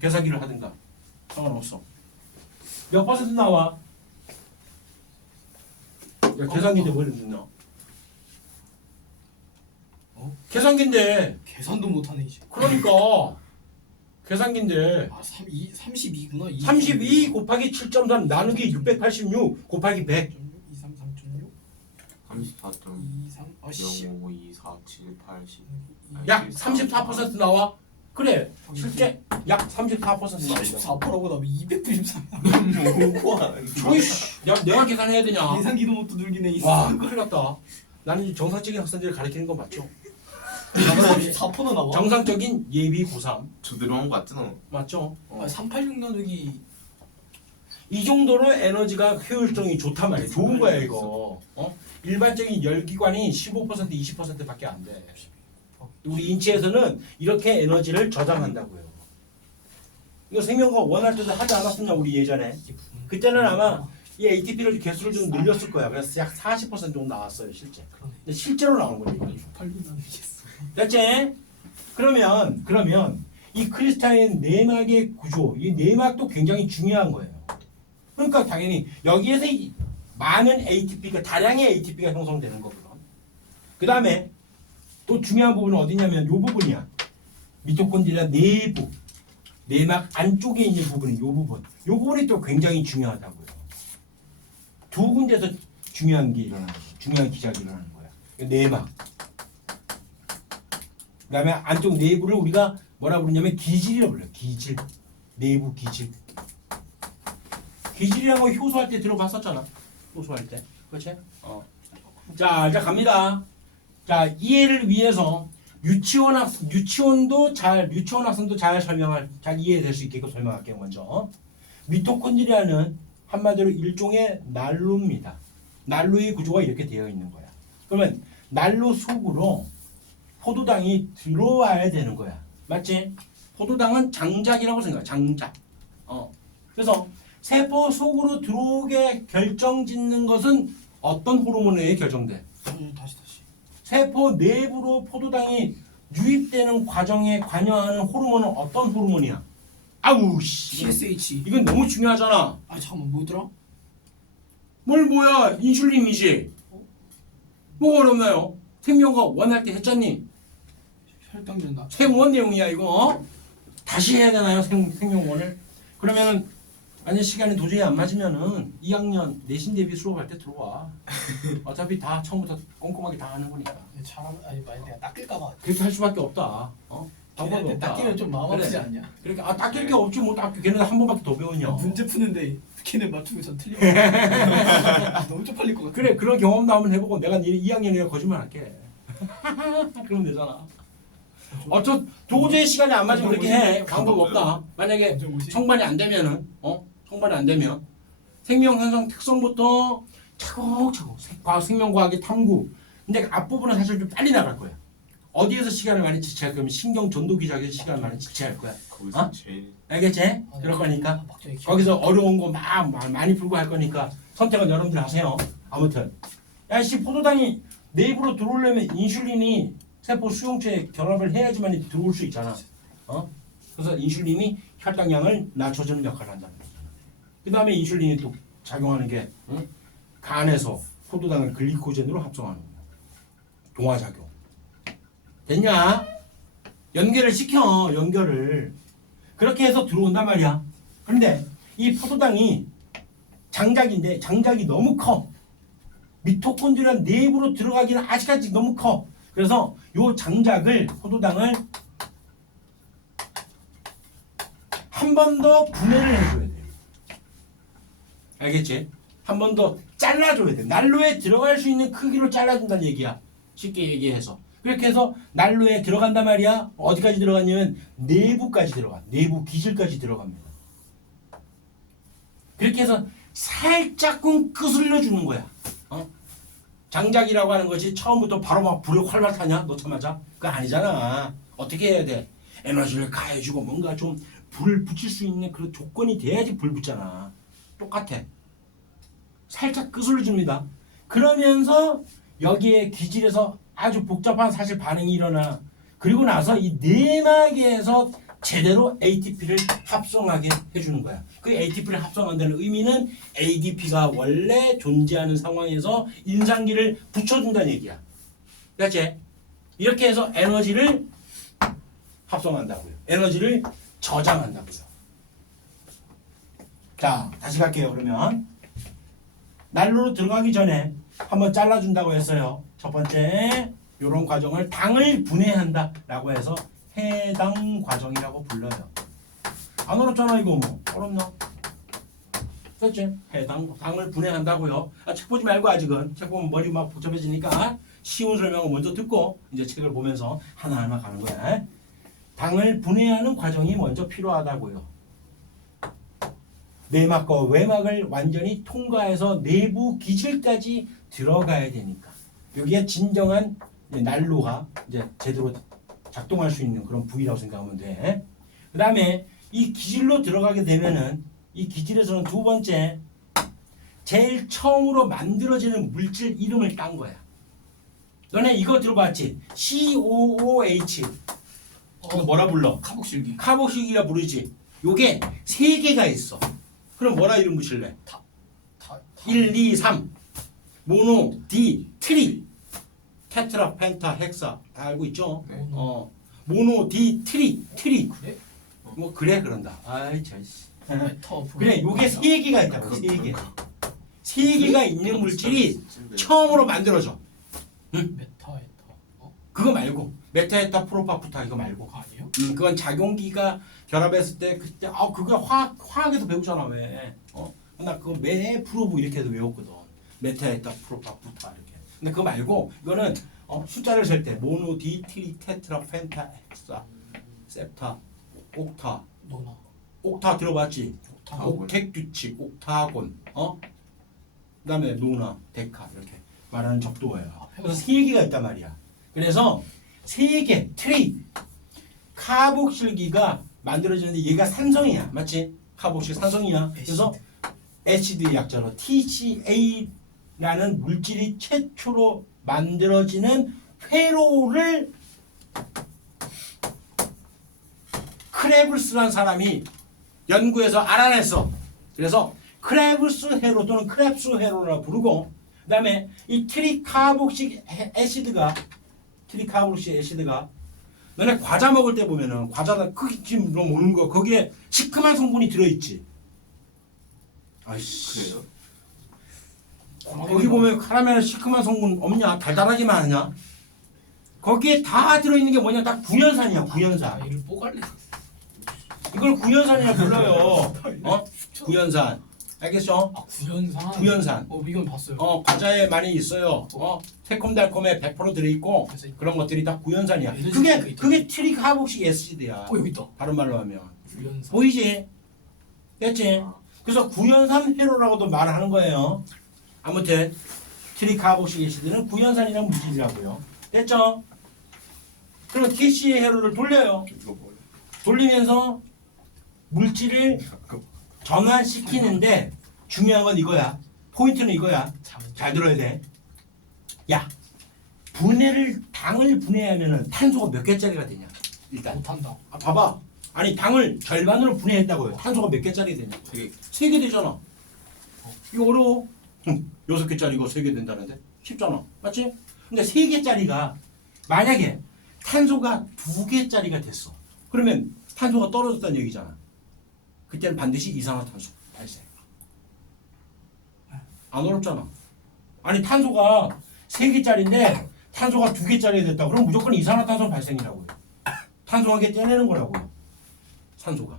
계산기를 하든가 상관없어. 몇 퍼센트 나와? 야, 계산기인데 뭘 넣나? 계산기인데. 계산도 못하네 이제. 그러니까 계산기인데 32구나. 32 곱하기 7.3 나누기 686 곱하기 100 23, 3.6 23, 0, 5, 2, 4, 7, 8, 10 약 34% 나와. 그래 실제 약 34% 나와. 34%라고 나면 293. 조이씨 내가 계산해야 되냐. 계산기도 못 두들기네. 와 큰일 났다. 나는 정상적인 학생들을 가르치는 건 맞죠? 34%는 나와? 정상적인 예비 고3 제대로 한 거 같잖아. 맞죠? 386 나누기 이 정도로 에너지가 효율성이 좋단 말이야. 좋은 거야 이거. 일반적인 열기관이 15% 20%밖에 안 돼. 우리 인체에서는 이렇게 에너지를 저장한다고요. 이거 생명과학 원할 때도 하지 않았었냐 우리 예전에. 그때는 아마 이 ATP를 개수를 좀 늘렸을 거야. 그래서 약 40% 정도 나왔어요 실제. 그러네. 근데 실제로 나온 거지. 86 나누기겠어. 됐지? 그러면 이 크리스탈린 내막의 구조, 이 내막도 굉장히 중요한 거예요. 그러니까 당연히 여기에서 이 많은 ATP가 다량의 ATP가 형성되는 거거든. 그 다음에 또 중요한 부분은 어디냐면 이 부분이야. 미토콘드리아 내부, 내막 안쪽에 있는 부분이 이 부분. 이 부분이 또 굉장히 중요하다고요. 두 군데서 중요한 게 일어나는 거야. 중요한 기작이 일어나는 거야. 내막. 그 다음에 안쪽 내부를 우리가 뭐라 부르냐면 기질이라고 불러요. 기질. 내부 기질. 기질이라는 거 효소할 때 들어봤었잖아. 효소할 때. 그렇지? 자, 이제 갑니다. 자, 이해를 위해서 유치원 학생도 잘 이해될 수 있게끔 설명할게요. 먼저. 미토콘드리아는 한마디로 일종의 난로입니다. 난로의 구조가 이렇게 되어 있는 거야. 그러면 난로 속으로 포도당이 들어와야 되는 거야. 맞지? 포도당은 장작이라고 생각해. 장작. 그래서 세포 속으로 들어오게 결정짓는 것은 어떤 호르몬에 의해 결정돼? 다시. 세포 내부로 포도당이 유입되는 과정에 관여하는 호르몬은 어떤 호르몬이야? 아우 씨. TSH. 이건 너무 중요하잖아. 아 잠깐만 뭐더라? 뭐야? 인슐린이지. 뭐가 어렵나요? 생명과학 원할 때 했잖니. 혈당된다. 생원 내용이야 이거. 다시 해야 되나요? 생명원을? 그러면은 만약 시간이 도저히 안 맞으면은 2학년 내신 대비 수업할 때 들어와. 어차피 다 처음부터 꼼꼼하게 다 하는 거니까. 잘하면 만약 내가 닦일까봐. 그렇게 할 수밖에 없다. 방법이 걔네한테 없다. 닦이면 좀 마음 아프지 그래. 않냐? 그러니까 닦일 게 없지 뭐 닦여. 걔네는 한 번밖에 더 배우냐. 문제 푸는데 걔네 맞추고 전 틀려. 너무 쪽팔릴 것 같아. 그래 그런 경험도 한번 해보고 내가 2학년이라 거짓말 할게. 그러면 되잖아. 도저히 시간이 안 맞으면 그렇게 해. 방법 없다. 만약에 청반이 안 되면은 청반이 안 되면 생명 현상 특성부터 차곡차곡 생명과학의 탐구. 근데 앞부분은 사실 좀 빨리 나갈 거야. 어디에서 시간을 많이 지체할 거면 신경 전도 기작에서 시간을 많이 지체할 거야. 거기서 제일 알겠지? 그럴 거니까 막장에 거기서 어려운 거 많이 풀고 할 거니까 선택은 여러분들 하세요. 아무튼 야씨 포도당이 내부로 들어오려면 인슐린이 세포 수용체에 결합을 해야지만 들어올 수 있잖아. 그래서 인슐린이 혈당량을 낮춰주는 역할을 한다는 거잖아. 그 다음에 인슐린이 또 작용하는 게 간에서 포도당을 글리코젠으로 합성하는 거야. 동화작용. 됐냐? 연결을 시켜. 연결을. 그렇게 해서 들어온단 말이야. 그런데 이 포도당이 장작인데 장작이 너무 커. 미토콘드리아 내부로 들어가기는 아직까지 너무 커. 그래서 요 장작을 포도당을 한 번 더 분해를 해줘야 돼. 알겠지? 한 번 더 잘라줘야 돼. 난로에 들어갈 수 있는 크기로 잘라준다는 얘기야. 쉽게 얘기해서. 그렇게 해서 난로에 들어간단 말이야. 어디까지 들어갔냐면 내부까지 들어가. 내부 기질까지 들어갑니다. 그렇게 해서 살짝쿵 끄슬려 주는 거야. 장작이라고 하는 것이 처음부터 바로 막 불을 활발 타냐? 넣자마자? 그거 아니잖아. 어떻게 해야 돼? 에너지를 가해주고 뭔가 좀 불을 붙일 수 있는 그런 조건이 돼야지 불 붙잖아. 똑같아. 살짝 끄슬러 줍니다. 그러면서 여기에 기질에서 아주 복잡한 사실 반응이 일어나. 그리고 나서 이 내막에서 제대로 ATP를 합성하게 해주는 거야. 그 ATP를 합성한다는 의미는 ADP가 원래 존재하는 상황에서 인상기를 붙여준다는 얘기야. 그렇지? 이렇게 해서 에너지를 합성한다고요. 에너지를 저장한다고요. 자, 다시 갈게요. 그러면 난로로 들어가기 전에 한번 잘라준다고 했어요. 첫 번째 이런 과정을 당을 분해한다라고 해서 해당 과정이라고 불러요. 안 어렵잖아 이거 뭐 어렵나? 됐지? 당을 분해한다고요. 책 보지 말고 아직은 책 보면 머리 막 복잡해지니까 쉬운 설명을 먼저 듣고 이제 책을 보면서 하나하나 가는 거야. 당을 분해하는 과정이 먼저 필요하다고요. 내막과 외막을 완전히 통과해서 내부 기질까지 들어가야 되니까. 여기에 진정한 이제 난로가 이제 제대로 작동할 수 있는 그런 부위라고 생각하면 돼. 그 다음에 이 기질로 들어가게 되면은 이 기질에서는 두 번째 제일 처음으로 만들어지는 물질 이름을 딴 거야. 너네 이거 들어봤지? COOH. 이거 뭐라 불러? 카복실기. 카복식이라 부르지. 요게 세 개가 있어. 그럼 뭐라 이름 붙일래? 다 1, 2, 3. 모노, 디, 트리. 테트라, 펜타, 헥사. 다 알고 있죠? 네. 모노, 디, 트리. 그래? 뭐 그래 그런다. 아이 참. 메터 그래 요게 세 개가 있다고. 세 개. 세 개가 있는 물질이 처음으로 만들어져. 메타 에터. 그거 말고 메타에타 프로파프타 이거 말고. 그거 아니에요? 그건 작용기가 결합했을 때 그때 그거 화학에서 배우잖아 왜? 나 그거 매 프로브 이렇게 해서 외웠거든. 메타에타 프로파프타 이렇게. 근데 그거 말고 이거는 숫자를 셀 때 모노, 디, 트리, 테트라, 펜타, 헥사, sep타, 옥타. 노나. 옥타 들어봤지? 옥타. 옥택 규칙, 옥타곤. 그다음에 노나, 데카 이렇게 말하는 적도예요. 그래서 세 개가 있단 말이야. 그래서 세 개, 트리, 카복실기가 만들어지는데 얘가 산성이야, 맞지? 카복실 산성이야. 그래서 애시드 약자로 TCA라는 물질이 최초로 만들어지는 회로를 크레브스라는 사람이 연구해서 알아냈어. 그래서 크레브스 회로 또는 크랩스 회로라고 부르고, 그다음에 이 트리카복식 애시드가 너네 과자 먹을 때 보면은 과자다 크기 지금 너 먹는 거 거기에 시큼한 성분이 들어있지. 아이씨. 그래요? 거기 보면 카라멜 시큼한 성분 없냐? 달달하기만 하냐? 거기에 다 들어있는 게 뭐냐? 다 구연산이야. 구연산. 이를 뽀갈래. 이걸 구연산이라 불러요. 구연산. 알겠어? 구연산. 구연산. 이건 봤어요. 과자에 많이 있어요. 새콤달콤에 100% 들어있고 그런 것들이 다 구연산이야. 그게 트리카복식 애시드야. 여기 있다. 다른 말로 하면. 구연산. 보이지? 됐지? 그래서 구연산 회로라고도 말하는 거예요. 아무튼 트리카복식 애시드는 구연산이라는 물질이라고요. 됐죠? 그럼 TC의 회로를 돌려요. 이거 뭐야? 돌리면서 물질을 전환시키는데 중요한 건 이거야. 포인트는 이거야. 잘 들어야 돼. 야, 당을 분해하면은 탄소가 몇 개짜리가 되냐? 일단 못한다. 봐봐. 아니 당을 절반으로 분해했다고요. 탄소가 몇 개짜리 되냐? 되게 3개 되잖아. 이거 어려워. 6개짜리가 3개 된다는데 쉽잖아. 맞지? 근데 3개짜리가 만약에 탄소가 2개짜리가 됐어. 그러면 탄소가 떨어졌다는 얘기잖아. 그때는 반드시 이산화탄소 발생. 안 어렵잖아. 아니 탄소가 3개짜리인데 탄소가 2개짜리 됐다. 그럼 무조건 이산화탄소 발생이라고요. 탄소 한 개 떼내는 거라고요. 산소가.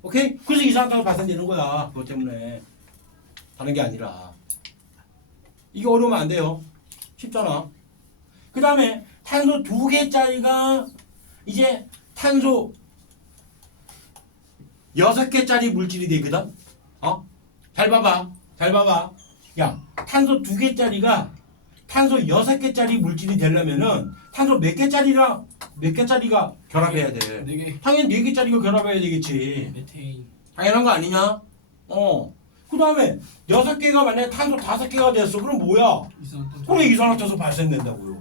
오케이? 그래서 이산화탄소 발생되는 거야. 그것 때문에. 다른 게 아니라. 이게 어려우면 안 돼요. 쉽잖아. 그 다음에 탄소 2개짜리가 이제 탄소 6개짜리 물질이 되거든. 잘 봐봐. 야, 탄소 2개짜리가 탄소 6개짜리 물질이 되려면은 탄소 몇 개짜리가 결합해야 돼. 4개. 당연히 4개짜리가 결합해야 되겠지. 메테인. 당연한 거 아니냐? 그 다음에 6개가 만약에 탄소 5개가 됐어. 그럼 뭐야? 그럼 이산화탄소 발생된다고요.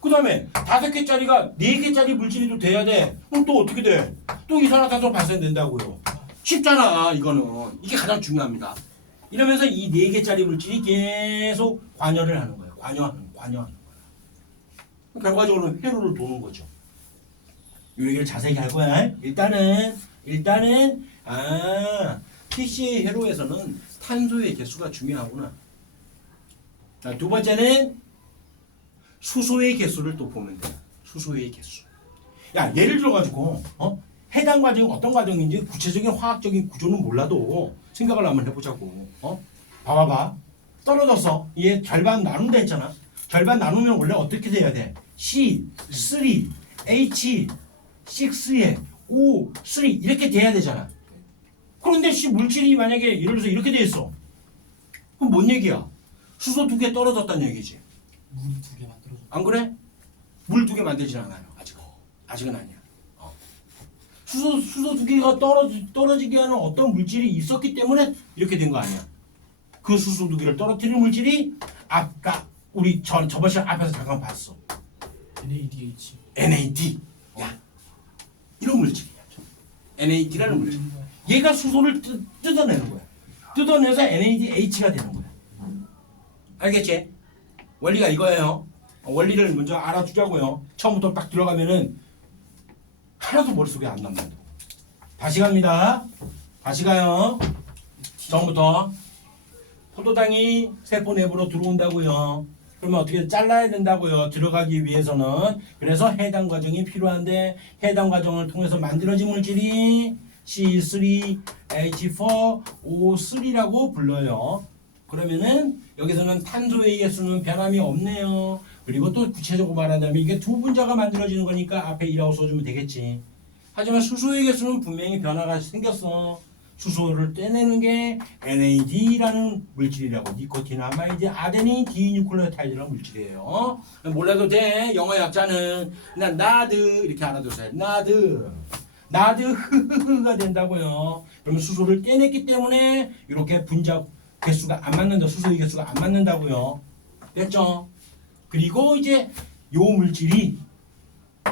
그 다음에 5개짜리가 4개짜리 물질이 또 돼야 돼. 그럼 또 어떻게 돼? 또 이산화탄소 발생된다고요. 쉽잖아. 이거는. 이게 가장 중요합니다. 이러면서 이 4개짜리 물질이 계속 관여를 하는 거예요. 관여하는 거예요. 결과적으로는 회로를 도는 거죠. 이 얘기를 자세히 할 거야. 일단은 TCA 회로에서는 탄소의 개수가 중요하구나. 자, 두 번째는 수소의 개수를 또 보면 돼요. 수소의 개수. 야, 예를 들어 가지고 해당 과정이 어떤 과정인지 구체적인 화학적인 구조는 몰라도 생각을 한번 해보자고. 봐봐봐. 떨어졌어. 얘 절반 나눈다 했잖아. 절반 나누면 원래 어떻게 돼야 돼? C, 3, H, 6에 O, 3 이렇게 돼야 되잖아. 그런데 C 물질이 만약에 예를 들어서 이렇게 돼 있어. 그럼 뭔 얘기야? 수소 2개 떨어졌다는 얘기지. 물이 2개 만들어져. 안 그래? 물 2개 만들진 않아요. 아직은 아니야. 수소 2개가 떨어지게 하는 어떤 물질이 있었기 때문에 이렇게 된 거 아니야. 그 수소 2개를 떨어뜨리는 물질이 아까 우리 저번 시간 앞에서 잠깐 봤어. NADH. NAD. 야, 이런 물질이야. NAD라는 물질. 얘가 수소를 뜯어내는 거야. 뜯어내서 NADH가 되는 거야. 알겠지? 원리가 이거예요. 원리를 먼저 알아두자고요. 처음부터 딱 들어가면은 하나도 머릿속에 안 남는다. 다시 갑니다. 다시 가요. 처음부터 포도당이 세포 내부로 들어온다고요. 그러면 어떻게 잘라야 된다고요. 들어가기 위해서는. 그래서 해당 과정이 필요한데 해당 과정을 통해서 만들어진 물질이 C3H4O3라고 불러요. 그러면은 여기서는 탄소의 개수는 변함이 없네요. 그리고 또 구체적으로 말하자면 이게 두 분자가 만들어지는 거니까 앞에 1하고 써주면 되겠지. 하지만 수소의 개수는 분명히 변화가 생겼어. 수소를 떼내는 게 NAD라는 물질이라고. 니코틴 아마이드 아데닌 디뉴클레오타이드라는 물질이에요. 몰라도 돼. 영어 약자는 그냥 나드 이렇게 알아두세요. 나드 흐흐흐가 된다고요. 그러면 수소를 떼냈기 때문에 이렇게 분자 개수가 안 맞는다. 수소의 개수가 안 맞는다고요. 됐죠? 그리고 이제 요 물질이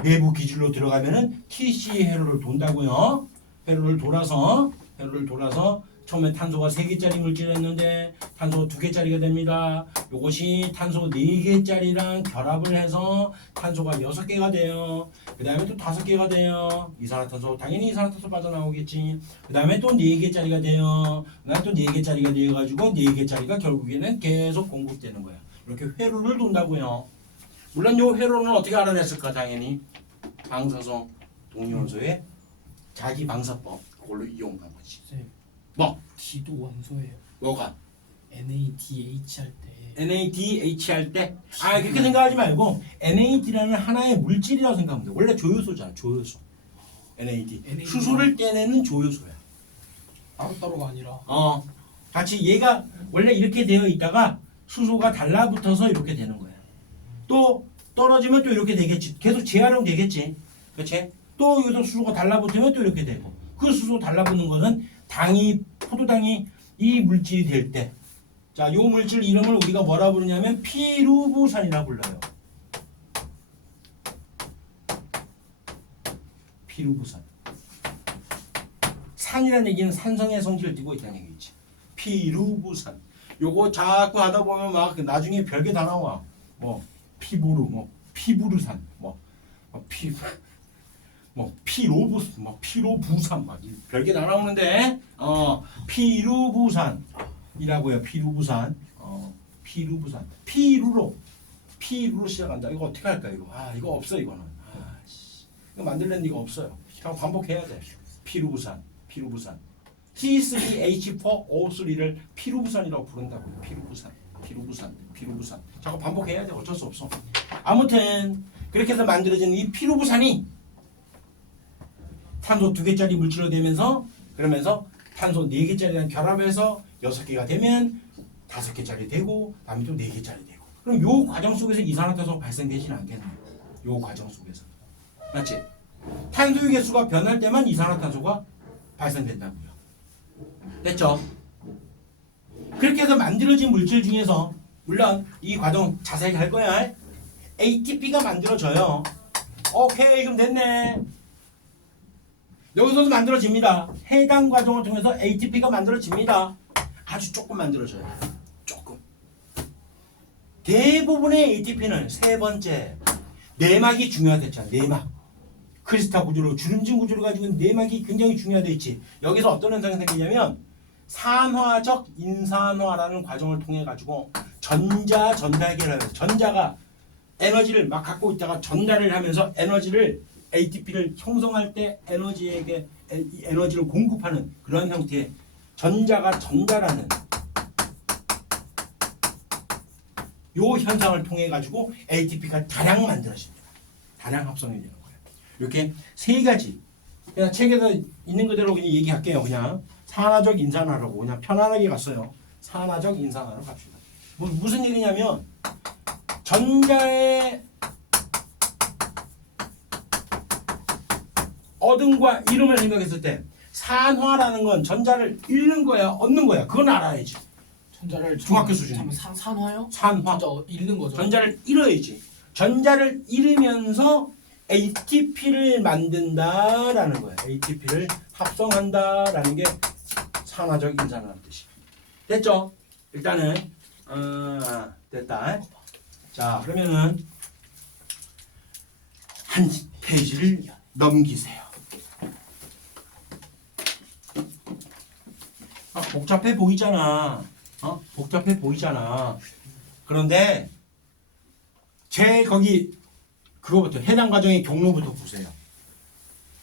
내부 기질로 들어가면은 TC 회로를 돈다고요. 회로를 돌아서 처음에 탄소가 3개짜리 물질이었는데 탄소 2개짜리가 됩니다. 요것이 탄소 4개짜리랑 결합을 해서 탄소가 6개가 돼요. 그 다음에 또 5개가 돼요. 이산화탄소, 당연히 이산화탄소 빠져나오겠지. 그 다음에 또 4개짜리가 돼요. 그 다음에 또 4개짜리가 돼가지고 4개짜리가 결국에는 계속 공급되는 거야. 이렇게 회로를 돈다고요. 물론 요 회로는 어떻게 알아냈을까? 당연히 방사성 동위원소의 자기 방사법 그걸로 이용한 거지. 쌤, 뭐? D도 원소예요. 뭐가? NADH 할 때. NADH 할 때? 아 그렇게 생각하지 말고 NAD라는 하나의 물질이라고 생각하면 돼. 원래 조효소잖아. 조효소. NAD. 수소를 떼내는 조효소야. 따로따로가 아니라. 같이 얘가 원래 이렇게 되어 있다가 수소가 달라붙어서 이렇게 되는 거야. 또 떨어지면 또 이렇게 되겠지. 계속 재활용 되겠지. 그렇지? 또 여기서 수소가 달라붙으면 또 이렇게 되고. 그 수소 달라붙는 것은 포도당이 이 물질이 될 때. 자, 요 물질 이름을 우리가 뭐라 부르냐면 피루부산이라고 불러요. 피루부산. 산이라는 얘기는 산성의 성질을 띠고 있다는 얘기지. 피루부산. 요거 자꾸 하다 보면 막 나중에 별게 다 나와. 뭐 피부루, 뭐 피부르산, 피로부산 막 별게 다 나오는데 피루부산이라고요. 피루부산. 피루로 시작한다. 이거 어떻게 할까 이거? 이거 없어 이거는. 이거 만들려는 이거 없어요. 그냥 반복해야 돼. 피루부산. C3H4O3를 피루부산이라고 부른다고요. 피루부산. 자꾸 반복해야 돼. 어쩔 수 없어. 아무튼 그렇게 해서 만들어진 이 피루부산이 탄소 2개짜리 물질로 되면서 그러면서 탄소 4개짜리랑 결합해서 6개가 되면 5개짜리 되고 다음에 또 4개짜리 되고. 그럼 요 과정 속에서 이산화탄소가 발생되지는 않겠네요. 요 과정 속에서. 맞지? 탄소의 개수가 변할 때만 이산화탄소가 발생된다고요. 됐죠? 그렇게 해서 만들어진 물질 중에서 물론 이 과정 자세히 할 거야. ATP가 만들어져요. 오케이, 그럼 됐네. 여기서도 만들어집니다. 해당 과정을 통해서 ATP가 만들어집니다. 아주 조금 만들어져요. 조금. 대부분의 ATP는 세 번째 내막이 중요하댔잖아. 내막. 크리스탈 구조로 주름진 구조를 가지고 있는 내막이 굉장히 중요하대 있지. 여기서 어떤 현상이 생기냐면 산화적 인산화라는 과정을 통해 가지고 전자 전달계를 하면서 전자가 에너지를 막 갖고 있다가 전달을 하면서 에너지를 ATP를 형성할 때 에너지를 공급하는 그런 형태의 전자가 전달하는 요 현상을 통해 가지고 ATP가 다량 만들어집니다. 다량 합성이 되는 거예요. 이렇게 세 가지. 그냥 책에서 있는 그대로 그냥 얘기할게요. 그냥 산화적 인산화라고 그냥 편안하게 갔어요. 산화적 인산화로 갑시다. 무슨 얘기냐면 전자의 얻음과 이름을 생각했을 때 산화라는 건 전자를 잃는 거야, 얻는 거야. 그건 알아야지. 전자를 중학교 수준이에요. 잠깐만, 산화요? 산화. 전자 잃는 거죠. 전자를 잃어야지. 전자를 잃으면서 ATP를 만든다라는 거야. ATP를 합성한다라는 게 산화적 인산화라는 뜻이야. 됐죠? 일단은 됐다. 자, 그러면은 한 페이지를 넘기세요. 복잡해 보이잖아. 복잡해 보이잖아. 그런데 제 거기 그거부터 해당 과정의 경로부터 보세요.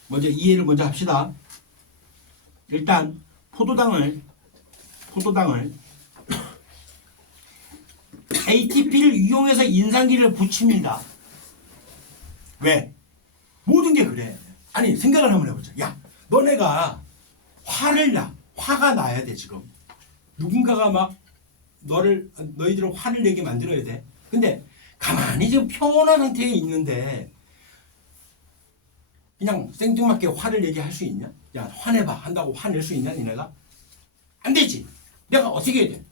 먼저 이해를 먼저 합시다. 일단 포도당을 ATP를 이용해서 인산기를 붙입니다. 왜? 모든 게 그래. 아니 생각을 한번 해보자. 야, 너네가 화가 나야 돼 지금. 누군가가 막 너희들을 화를 내게 만들어야 돼. 근데 가만히 지금 평온한 상태에 있는데 그냥 생뚱맞게 화를 내게 할 수 있냐? 야, 화내봐 한다고 화낼 수 있냐 니네가? 안 되지. 내가 어떻게 해야 돼?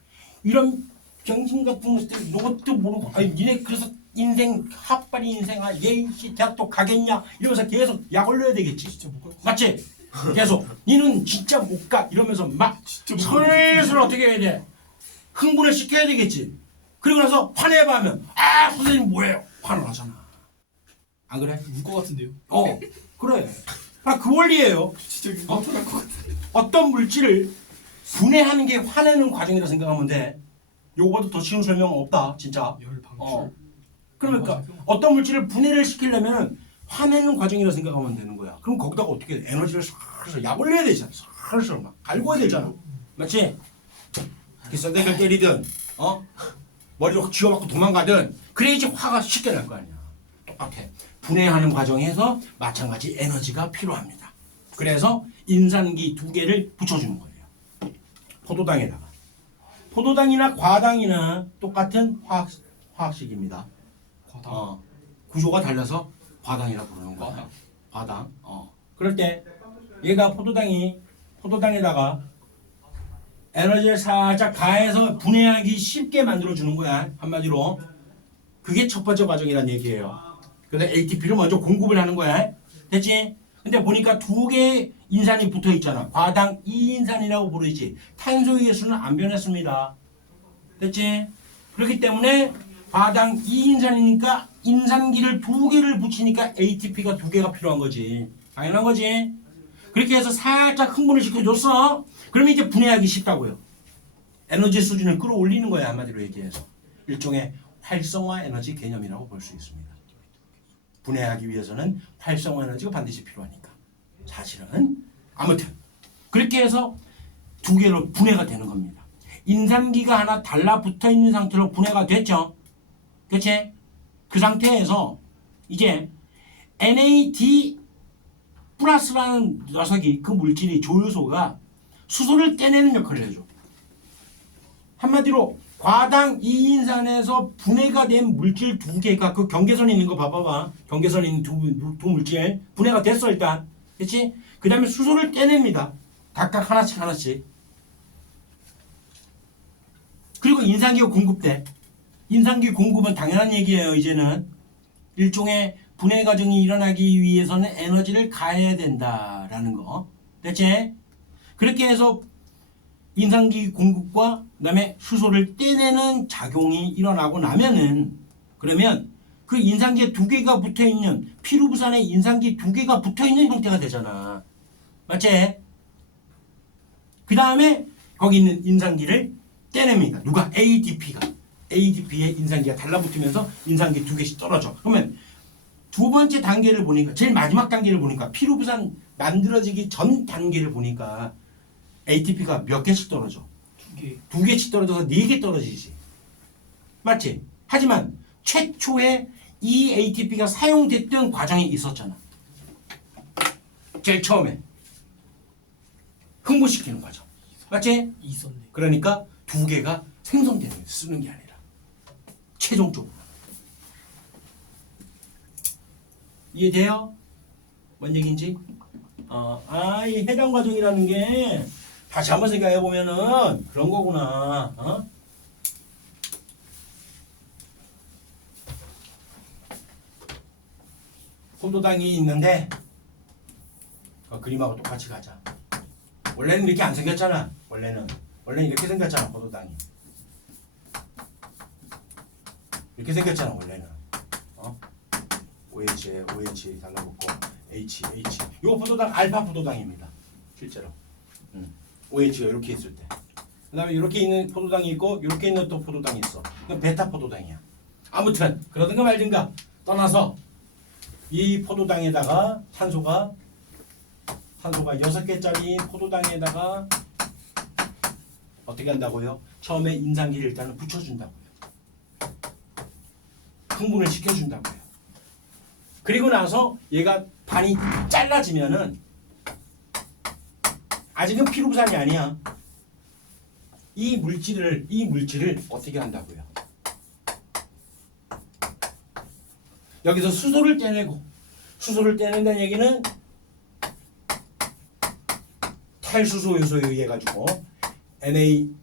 이런 병신 같은 것들 이것도 모르고 아니 니네 그래서 인생 핫바리 인생아 얘 대학도 가겠냐 이러면서 계속 약 올려야 되겠지. 진짜 못 갈 것 맞지? 계속 니는 진짜 못 가 이러면서 막 슬슬 어떻게 해야 돼? 흥분을 시켜야 되겠지. 그리고 나서 화내봐 하면 아 선생님 뭐예요? 화를 나잖아. 안 그래? 울것 같은데요. 그래. 그 원리예요. 진짜 울것 같은데. 어떤 물질을 분해하는 게 화내는 과정이라 생각하면 돼. 요거보다 더 쉬운 설명은 없다 진짜. 열 방출. 그러니까 어떤 물질을 분해를 시키려면 화내는 과정이라 생각하면 되는 거야. 그럼 거기다가 어떻게 해? 에너지를 슬슬 약 올려야 되잖아. 슬슬 막 갈궈야 되잖아. 맞지? 기선대결 때리든 머리를 확 쥐어맞고 도망가든 그래야지 화가 쉽게 날 거 아니야. 똑같아. 분해하는 과정에서 마찬가지 에너지가 필요합니다. 그래서 인산기 2개를 붙여주는 거예요. 포도당에다가. 포도당이나 과당이나 똑같은 화학식입니다. 과당. 구조가 달라서 과당이라 부르는 거야. 과당. 과당. 그럴 때 얘가 포도당에다가 에너지를 살짝 가해서 분해하기 쉽게 만들어주는 거야. 한마디로. 그게 첫 번째 과정이란 얘기예요. 그래서 ATP를 먼저 공급을 하는 거야. 됐지? 근데 보니까 2개의 인산이 붙어 있잖아. 과당 2인산이라고 부르지. 탄소의 수는 안 변했습니다. 됐지? 그렇기 때문에 과당 2인산이니까 인산기를 2개를 붙이니까 ATP가 2개가 필요한 거지. 당연한 거지. 그렇게 해서 살짝 흥분을 시켜줬어. 그러면 이제 분해하기 쉽다고요. 에너지 수준을 끌어올리는 거야. 한마디로 얘기해서. 일종의 활성화 에너지 개념이라고 볼 수 있습니다. 분해하기 위해서는 활성화 에너지가 반드시 필요하니까. 사실은 아무튼 그렇게 해서 2개로 분해가 되는 겁니다. 인산기가 하나 달라붙어 있는 상태로 분해가 됐죠. 그치? 그 상태에서 이제 NAD 플러스라는 녀석이 그 물질이 조효소가 수소를 떼내는 역할을 해줘. 한마디로 과당 2인산에서 분해가 된 물질 2개가 그 경계선에 있는 거 봐봐봐. 경계선에 있는 두 물질 분해가 됐어 일단. 그치? 그 다음에 수소를 떼냅니다. 각각 하나씩. 그리고 인산기가 공급돼. 인산기 공급은 당연한 얘기예요. 이제는 일종의 분해 과정이 일어나기 위해서는 에너지를 가해야 된다라는 거. 됐지? 그렇게 해서 인산기 공급과 그다음에 수소를 떼내는 작용이 일어나고 나면은 그러면 그 인산기에 2개가 붙어 있는 피루부산에 인산기 2개가 붙어 있는 형태가 되잖아. 맞지? 그 다음에 거기 있는 인산기를 떼냅니다. 누가? ADP에 인산기가 달라붙으면서 인산기 2개씩 떨어져. 그러면 두 번째 단계를 보니까 제일 마지막 단계를 보니까 피루부산 만들어지기 전 단계를 보니까 ATP가 몇 개씩 떨어져? 2개. 2개씩 떨어져서 4개 떨어지지. 맞지? 하지만 최초에 이 ATP가 사용됐던 과정이 있었잖아. 제일 처음에 흥분시키는 과정. 맞지? 있었네. 그러니까 두 개가 생성되는 게 쓰는 게 아니라 최종적으로. 이해돼요? 뭔 얘기인지? 이 해당 과정이라는 게 다시 한번 생각해 보면은 그런 거구나. 포도당이 있는데 그림하고 똑같이 가자. 원래는 이렇게 안 생겼잖아. 원래는 이렇게 생겼잖아. 포도당이 이렇게 생겼잖아. 원래는 OH에 OH 달라붙고 H. 이거 포도당 알파 포도당입니다. 실제로. OH가 이렇게 있을 때. 그다음에 이렇게 있는 포도당이 있고 이렇게 있는 또 포도당이 있어. 이건 베타 포도당이야. 아무튼 그러든가 말든가 떠나서 이 포도당에다가 탄소가 6개짜리 포도당에다가 어떻게 한다고요? 처음에 인산기를 일단은 붙여준다고요. 흥분을 시켜준다고요. 그리고 나서 얘가 반이 잘라지면은 아직은 피루부산이 아니야. 이 물질을 어떻게 한다고요? 여기서 수소를 떼내고, 수소를 떼낸다는 얘기는 탈수소 요소에 의해 가지고 NAD가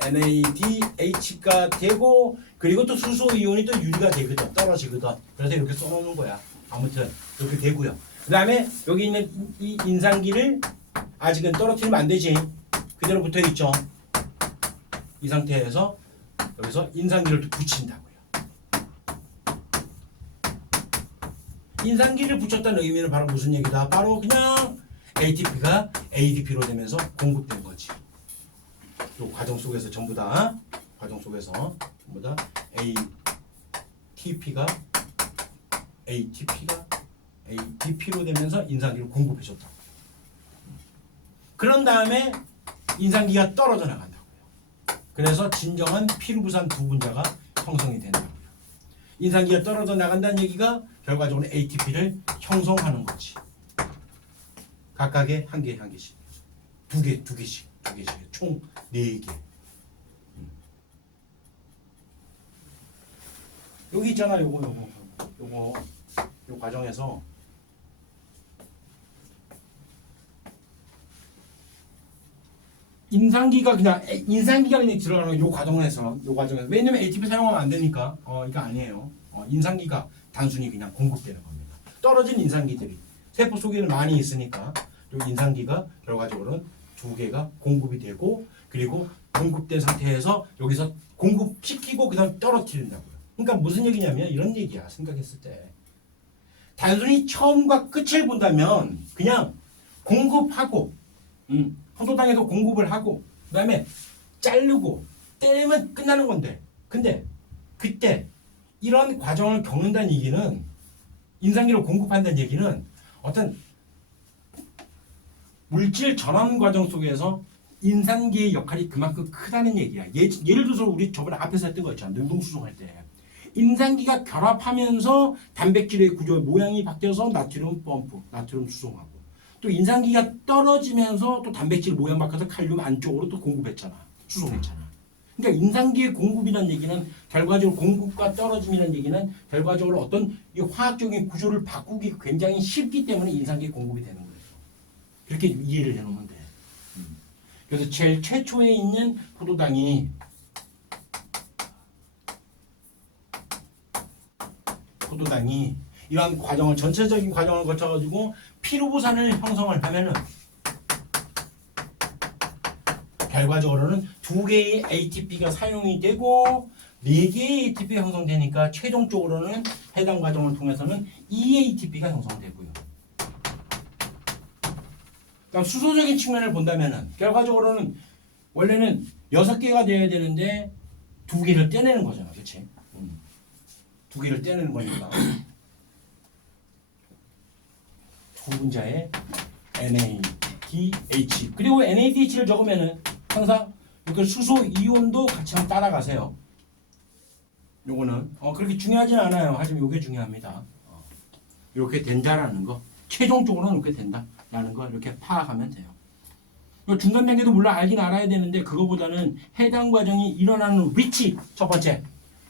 NADH가 되고, 그리고 또 수소 이온이 또 유리가 되거든. 떨어지거든. 그래서 이렇게 써놓는 거야. 아무튼 이렇게 되고요. 그 다음에 여기 있는 이 인산기를 아직은 떨어뜨리면 안 되지. 그대로 붙어 있죠. 이 상태에서 여기서 인산기를 또 붙인다고요. 인산기를 붙였다는 의미는 바로 무슨 얘기다? 바로 그냥 ATP가 ADP로 되면서 공급된 거지. 이 과정 속에서 전부 다 ATP로 되면서 인산기를 공급해줬다. 그런 다음에 인산기가 떨어져 나간다고요. 그래서 진정한 피루부산 두 분자가 형성이 된다고요. 인산기가 떨어져 나간다는 얘기가 결과적으로 ATP를 형성하는 거지. 각각의 한 개씩, 두 개씩, 총 4개. 여기 있잖아, 요거 과정에서 인산기가 그냥 들어가는 요 과정에서 왜냐면 ATP 사용하면 안 되니까 이거 아니에요. 인산기가 단순히 그냥 공급되는 겁니다. 떨어진 인산기들이 세포 속에는 많이 있으니까 요 인산기가 결과적으로는 2개가 공급이 되고, 그리고 공급된 상태에서 여기서 공급시키고 그다음 떨어뜨린다고요. 그러니까 무슨 얘기냐면 이런 얘기야. 생각했을 때 단순히 처음과 끝을 본다면 그냥 공급하고 포도당에서 공급을 하고 그다음에 자르고 떼면 끝나는 건데, 근데 그때 이런 과정을 겪는다는 얘기는, 인산기를 공급한다는 얘기는 어떤 물질 전환 과정 속에서 인산기의 역할이 그만큼 크다는 얘기야. 예를 들어서 우리 저번에 앞에서 했던 거 있잖아. 능동수송할 때 인산기가 결합하면서 단백질의 구조 모양이 바뀌어서 나트륨 펌프, 나트륨 수송하고, 또 인산기가 떨어지면서 또 단백질 모양 바뀌어서 칼륨 안쪽으로 또 공급했잖아. 수송했잖아. 그러니까 인산기의 공급이라는 얘기는 결과적으로 공급과 떨어짐이라는 얘기는 결과적으로 어떤 이 화학적인 구조를 바꾸기 굉장히 쉽기 때문에 인산기의 공급이 되는 거예요. 그렇게 이해를 해놓으면 돼. 그래서 제일 최초에 있는 포도당이 이러한 과정을, 전체적인 과정을 거쳐가지고 피루부산을 형성을 하면은 결과적으로는 2개의 ATP가 사용이 되고 4개의 ATP가 형성되니까 최종적으로는 해당 과정을 통해서는 EATP가 형성되고요. 그럼 수소적인 측면을 본다면은 결과적으로는 원래는 6개가 되어야 되는데 2개를 떼내는 거잖아. 그렇지? 2개를 떼내는 거니까 두 분자의 NADH, 그리고 NADH를 적으면은 항상 이렇게 수소 이온도 같이 한번 따라가세요. 요거는 그렇게 중요하진 않아요. 하지만 요게 중요합니다. 이렇게 된다라는 거, 최종적으로는 이렇게 된다라는 거 이렇게 파악하면 돼요. 요 중간 단계도 물론 알긴 알아야 되는데 그거보다는 해당 과정이 일어나는 위치 첫 번째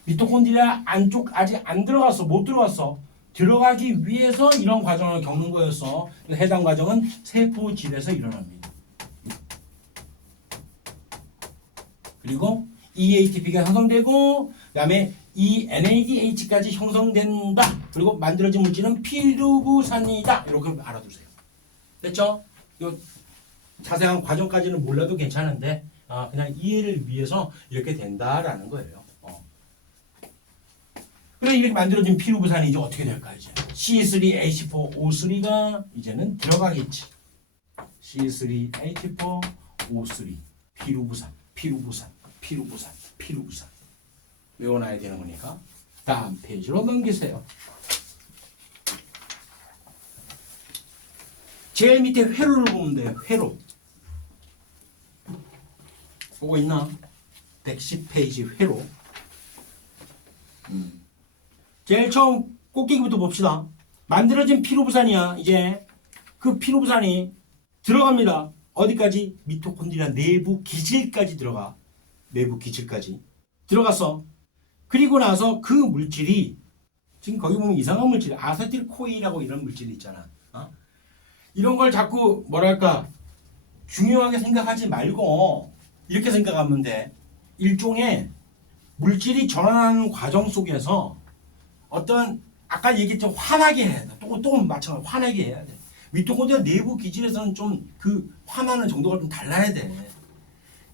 미토콘드리아 안쪽 아직 안 들어갔어, 못 들어갔어. 들어가기 위해서 이런 과정을 겪는 거였어. 해당 과정은 세포질에서 일어납니다. 그리고 EATP가 형성되고 그다음에 이 NADH까지 형성된다. 그리고 만들어진 물질은 피루부산이다. 이렇게 알아두세요. 됐죠? 요 자세한 과정까지는 몰라도 괜찮은데 그냥 이해를 위해서 이렇게 된다라는 거예요. 그래 이렇게 만들어진 피루부산이 이제 어떻게 될까 이제 C3H4O3가 이제는 들어가겠지. C3H4O3 피루부산 외워놔야 되는 거니까 다음 페이지로 넘기세요. 제일 밑에 회로를 보면 돼요. 회로 보고 있나? 110페이지 회로. 제일 처음 꼭대기부터 봅시다. 만들어진 피루부산이야. 이제 그 피루부산이 들어갑니다. 어디까지? 미토콘드리아 내부 기질까지 들어가. 내부 기질까지 들어갔어. 그리고 나서 그 물질이 지금 거기 보면 이상한 물질, 아세틸코이라고 이런 물질이 있잖아. 이런 걸 자꾸 뭐랄까 중요하게 생각하지 말고 이렇게 생각하면 돼. 일종의 물질이 전환하는 과정 속에서 어떤 아까 얘기했죠. 환하게 해야 돼. 또 마찬가지로 환하게 해야 돼. 미토콘드리아 내부 기질에서는 좀 그 환하는 정도가 좀 달라야 돼.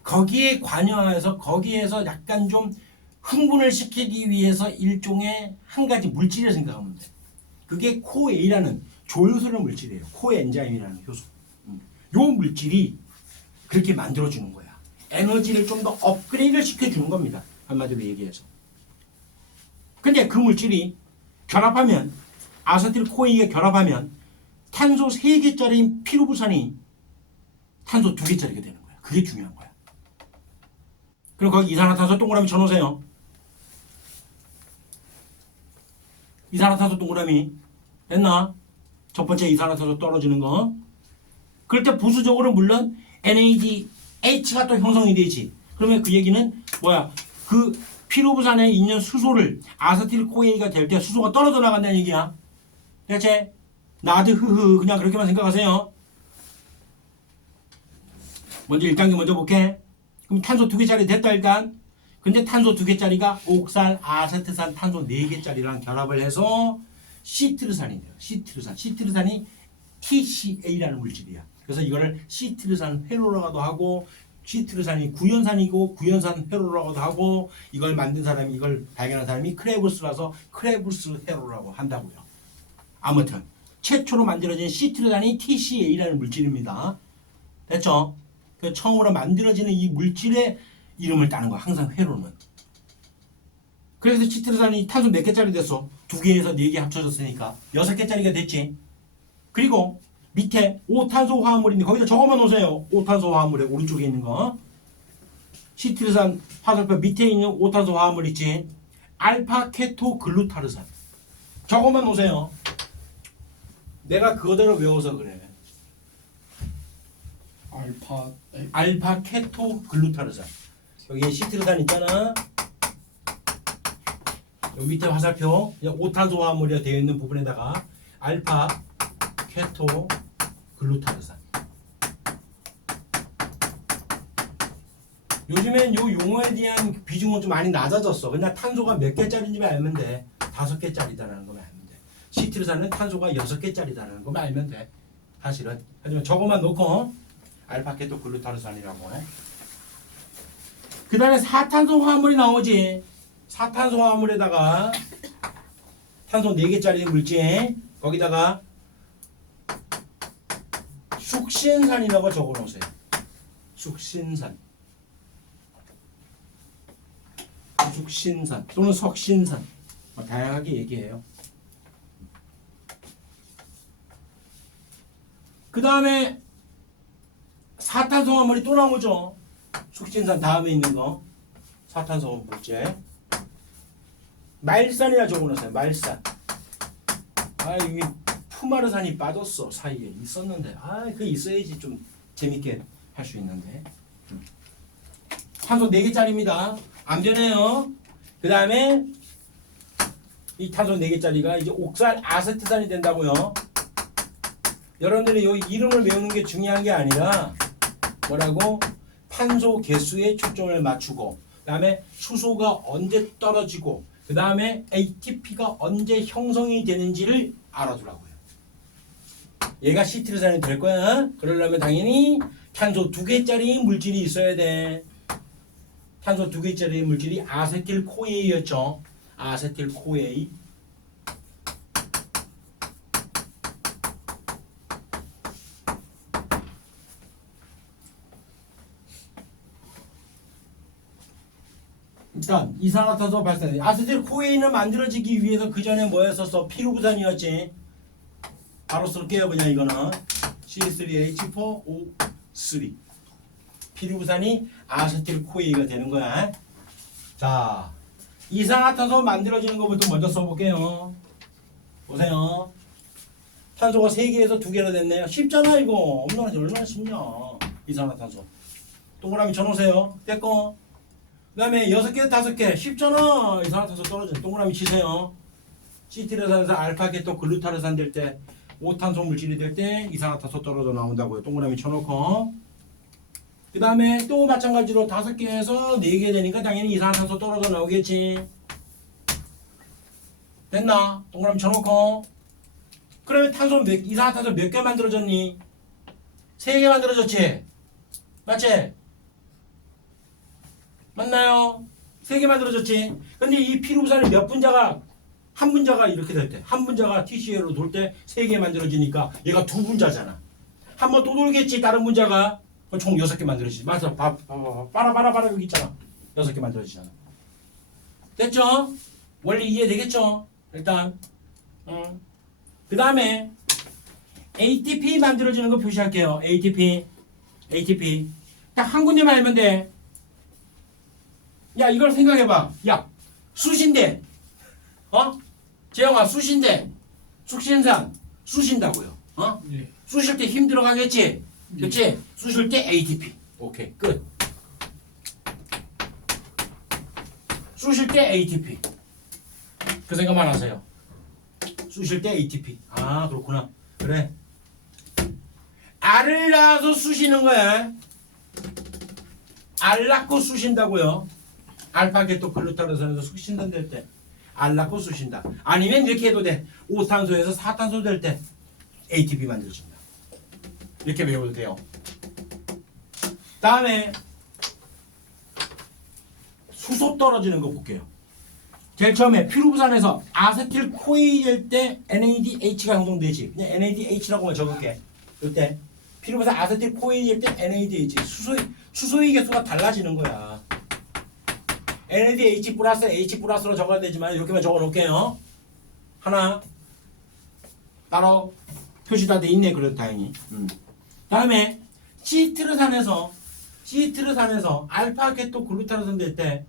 거기에 관여해서 거기에서 약간 좀 흥분을 시키기 위해서 일종의 한 가지 물질을 생각하면 돼. 그게 코A라는 조효소의 물질이에요. 코엔자임이라는 효소. 요 물질이 그렇게 만들어주는 거야. 에너지를 좀 더 업그레이드를 시켜주는 겁니다. 한마디로 얘기해서. 근데 그 물질이 결합하면 아세틸코이가 결합하면 탄소 3개짜리 피루부산이 탄소 2개짜리가 되는 거야. 그게 중요한 거야. 그럼 거기 이산화탄소 동그라미 쳐놓으세요. 이산화탄소 동그라미 됐나? 첫 번째 이산화탄소 떨어지는 거. 그럴 때 부수적으로 물론 NADH가 또 형성이 되지. 그러면 그 얘기는 뭐야? 그 피루부산에 있는 수소를 아세틸코에이가 될 때 수소가 떨어져 나간다는 얘기야. 대체 나드 흐흐 그냥 그렇게만 생각하세요. 먼저 1단계 먼저 볼게. 그럼 탄소 2개짜리 됐다 일단. 근데 탄소 2개짜리가 옥산, 아세트산, 탄소 4개짜리랑 결합을 해서 시트르산이 돼요. 시트르산이 TCA라는 물질이야. 그래서 이거를 시트르산 회로라고도 하고 시트르산이 구연산이고 구연산 회로라고도 하고 이걸 만든 사람이 이걸 발견한 사람이 크레부스라서 크레부스 회로라고 한다고요. 아무튼 최초로 만들어진 시트르산이 TCA라는 물질입니다. 됐죠? 그 처음으로 만들어지는 이 물질의 이름을 따는 거야. 항상 회로는. 그래서 시트르산이 탄소 몇 개짜리 됐어? 2개에서 4개 합쳐졌으니까 6개짜리가 됐지. 그리고 밑에 5탄소 화합물인데 거기다 적어만 놓으세요. 5탄소 화합물에 오른쪽에 있는 거. 시트르산 화살표 밑에 있는 5탄소 화합물 있지. 알파 케토 글루타르산. 적어만 놓으세요. 내가 그거대로 외워서 그래. 알파 케토 글루타르산. 여기 시트르산 있잖아. 여기 밑에 화살표 5탄소 화합물이 되어 있는 부분에다가 알파 케토 글루타르산. 요즘엔 요 용어에 대한 비중은 좀 많이 낮아졌어. 그냥 탄소가 몇 개짜리인지만 알면 돼. 5개짜리다라는 것만 알면 돼. 시트르산은 탄소가 6개짜리다라는 것만 알면 돼. 사실은. 하지만 저거만 놓고 알파 케토 글루타르산이라고 해. 그 다음에 사탄소 화합물이 나오지. 사탄소 화합물에다가 탄소 4개짜리 물질 거기다가 숙신산이라고 적어놓으세요. 숙신산 또는 석신산 다양하게 얘기해요. 그 다음에 사탄소 화합물이 또 나오죠. 숙신산 다음에 있는 거 사탄소 물질. 말산이라 적어놓으세요. 말산. 아 여기 푸마르산이 빠졌어. 사이에 있었는데 그 있어야지 좀 재밌게 할 수 있는데. 탄소 4개짜리입니다. 안 변해요. 그 다음에 이 탄소 4개짜리가 이제 옥살 아세트산이 된다고요. 여러분들이 이 이름을 외우는 게 중요한 게 아니라 뭐라고? 탄소 개수에 초점을 맞추고 그 다음에 수소가 언제 떨어지고 그 다음에 ATP가 언제 형성이 되는지를 알아두라고요. 얘가 시트르산이 될 거야. 그러려면 당연히 탄소 2개짜리 물질이 있어야 돼. 탄소 2개짜리 물질이 아세틸코에이였죠. 아세틸코에이. 일단 이산화탄소 발생. 아세틸코에이는 만들어지기 위해서 그 전에 뭐였었어? 피루부산이었지. 바로 쓸게요 그냥 이거는 C3H4O3 피루부산이 아세틸코에이가 되는 거야. 자, 이산화탄소 만들어지는 것부터 먼저 써볼게요. 보세요. 탄소가 3개에서 2개로 됐네요. 쉽잖아 이거. 얼마나 쉽냐. 이산화탄소. 동그라미 쳐놓으세요. 됐고. 그 다음에 6개, 5개. 쉽잖아. 이산화탄소 떨어지는. 동그라미 치세요. 시티르산에서 알파케토 글루타르산 될 때 5탄소 물질이 될 때 이산화탄소 떨어져 나온다고요. 동그라미 쳐놓고. 그 다음에 또 마찬가지로 5개에서 4개 되니까 당연히 이산화탄소 떨어져 나오겠지. 됐나? 동그라미 쳐놓고. 그러면 이산화탄소 몇 개 만들어졌니? 3개 만들어졌지? 맞지? 맞나요? 3개 만들어졌지? 근데 이 피루부산이 몇 분자가 한 분자가 이렇게 될 때, 한 분자가 TCA로 돌 때 3개 만들어지니까 얘가 2분자잖아. 한 번 또 돌겠지, 다른 분자가. 총 6개 만들어지지. 맞아, 빠라빠라 여기 있잖아. 6개 만들어지잖아. 됐죠? 원리 이해되겠죠? 일단. 그 다음에 ATP 만들어지는 거 표시할게요. ATP. 딱 한 군데만 알면 돼. 야, 이걸 생각해봐. 야, 수신대. 재영아, 수신대. 숙신산. 수신다고요. 네. 쑤실 때 힘 들어가겠지? 그치? 쑤실 때 ATP. 오케이, 끝. 쑤실 때 ATP. 그 생각만 하세요. 쑤실 때 ATP. 아, 그렇구나. 그래. 알을 낳아서 쑤시는 거야. 알 낳고 쑤신다고요. 알파게토 글루타르산에서 숙신산 될 때 알 낳고 쑤신다. 아니면 이렇게 해도 돼. 5탄소에서 4탄소 될 때 ATP 만들어진다. 이렇게 외워도 돼요. 다음에 수소 떨어지는 거 볼게요. 제일 처음에 피루부산에서 아세틸코에이 될 때 NADH가 형성되지. 그냥 NADH라고만 적을게. 이때 피루부산 아세틸코에이 될 때 NADH 수소의 개수가 달라지는 거야. NADH 플러스 H 플러스로 적어야 되지만 이렇게만 적어 놓을게요. 하나 따로 표시 다 돼 있네. 그래도 다행히. 다음에 시트르산에서 알파케토 글루타르산 될 때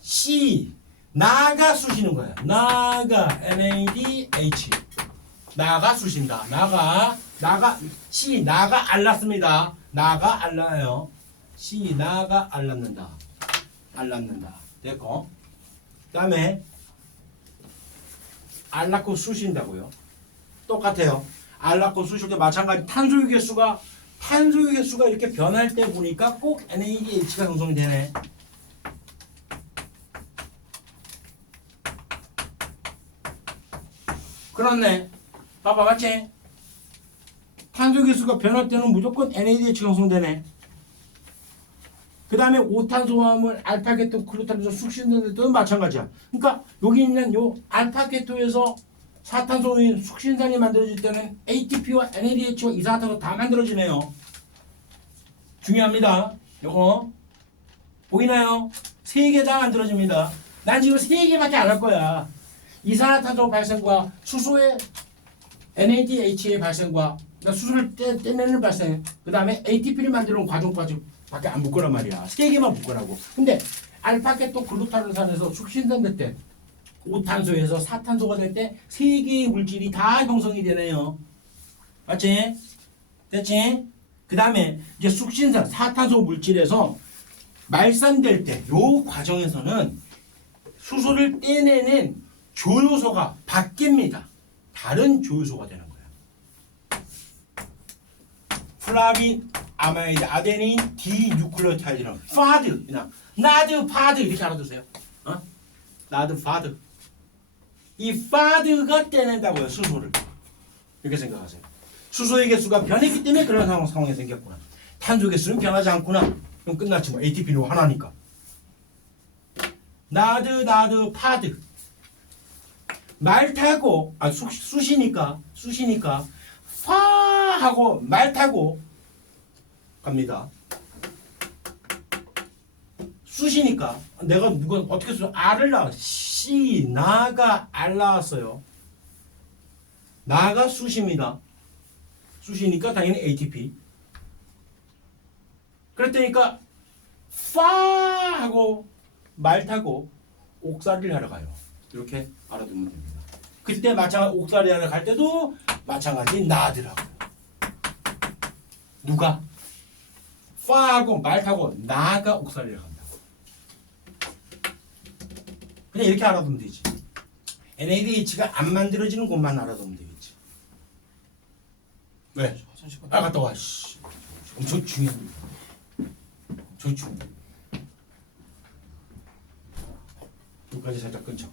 C 나가 쑤시는 거야. 나가 NADH 나가 쑤신다. C 나가 알랐습니다. 나가 알라요. C 나가 알랐는다. 됐고. 다음에 알낳고 쑤신다고요. 똑같아요. 알낳고 쑤실 때 마찬가지 탄소유 개수가 이렇게 변할 때 보니까 꼭 NADH가 형성이 되네. 그렇네. 봐봐, 맞지? 탄소 개수가 변할 때는 무조건 NADH가 형성되네. 그 다음에 5탄소화물 알파게토 글루타르산 숙신된 때도 마찬가지야. 그러니까 여기 있는 요 알파게토에서 4탄소인 숙신산이 만들어질 때는 ATP와 NADH와 이산화탄소 다 만들어지네요. 중요합니다. 요거 보이나요? 3개 다 만들어집니다. 난 지금 3개밖에 안 할 거야. 이산화탄소 발생과 수소의 NADH의 발생과 그러니까 수소를 떼내는 발생, 그 다음에 ATP를 만드는 과정까지 밖에 안 붙거란 말이야. 3개만 붙거라고. 근데 알파케토 글루타르산에서 숙신된 때 5탄소에서 4탄소가 될 때 3개의 물질이 다 형성이 되네요. 맞지? 됐지? 그 다음에 이제 숙신산 4탄소 물질에서 말산될 때 요 과정에서는 수소를 떼내는 조효소가 바뀝니다. 다른 조효소가 되는 거예요. 플라빈, 아마이드, 아데닌, 디뉴클레오타이드는 파드, 그냥 나드, 파드 이렇게 알아두세요. 나드, 파드. 이 파드가 떼낸다고요, 수소를. 이렇게 생각하세요. 수소의 개수가 변했기 때문에 그런 상황이 생겼구나. 탄소 개수는 변하지 않구나. 그럼 끝났지 뭐. ATP는 하나니까. 나드, 파드. 말 타고 쑤시니까 파 하고 말 타고 갑니다. 쑤시니까 내가 누가 어떻게 써? R을 나와. C 나가 R 나왔어요. 나가 쑤십니다. 쑤시니까 당연히 ATP. 그랬더니까 파 하고 말 타고 옥살이를 하러 가요. 이렇게 알아두면 됩니다. 그때 마찬가지 옥살이 하러 갈 때도 마찬가지 나더라고. 누가? 파하고 말 타고 나가 옥살이를 간다고. 그냥 이렇게 알아두면 되지. NADH가 안 만들어지는 곳만 알아두면 되겠지. 왜? 화장실 아 갔다 와. 씨. 엄청 중요합니다. 엄청 중요해. 여기까지 살짝 끊죠.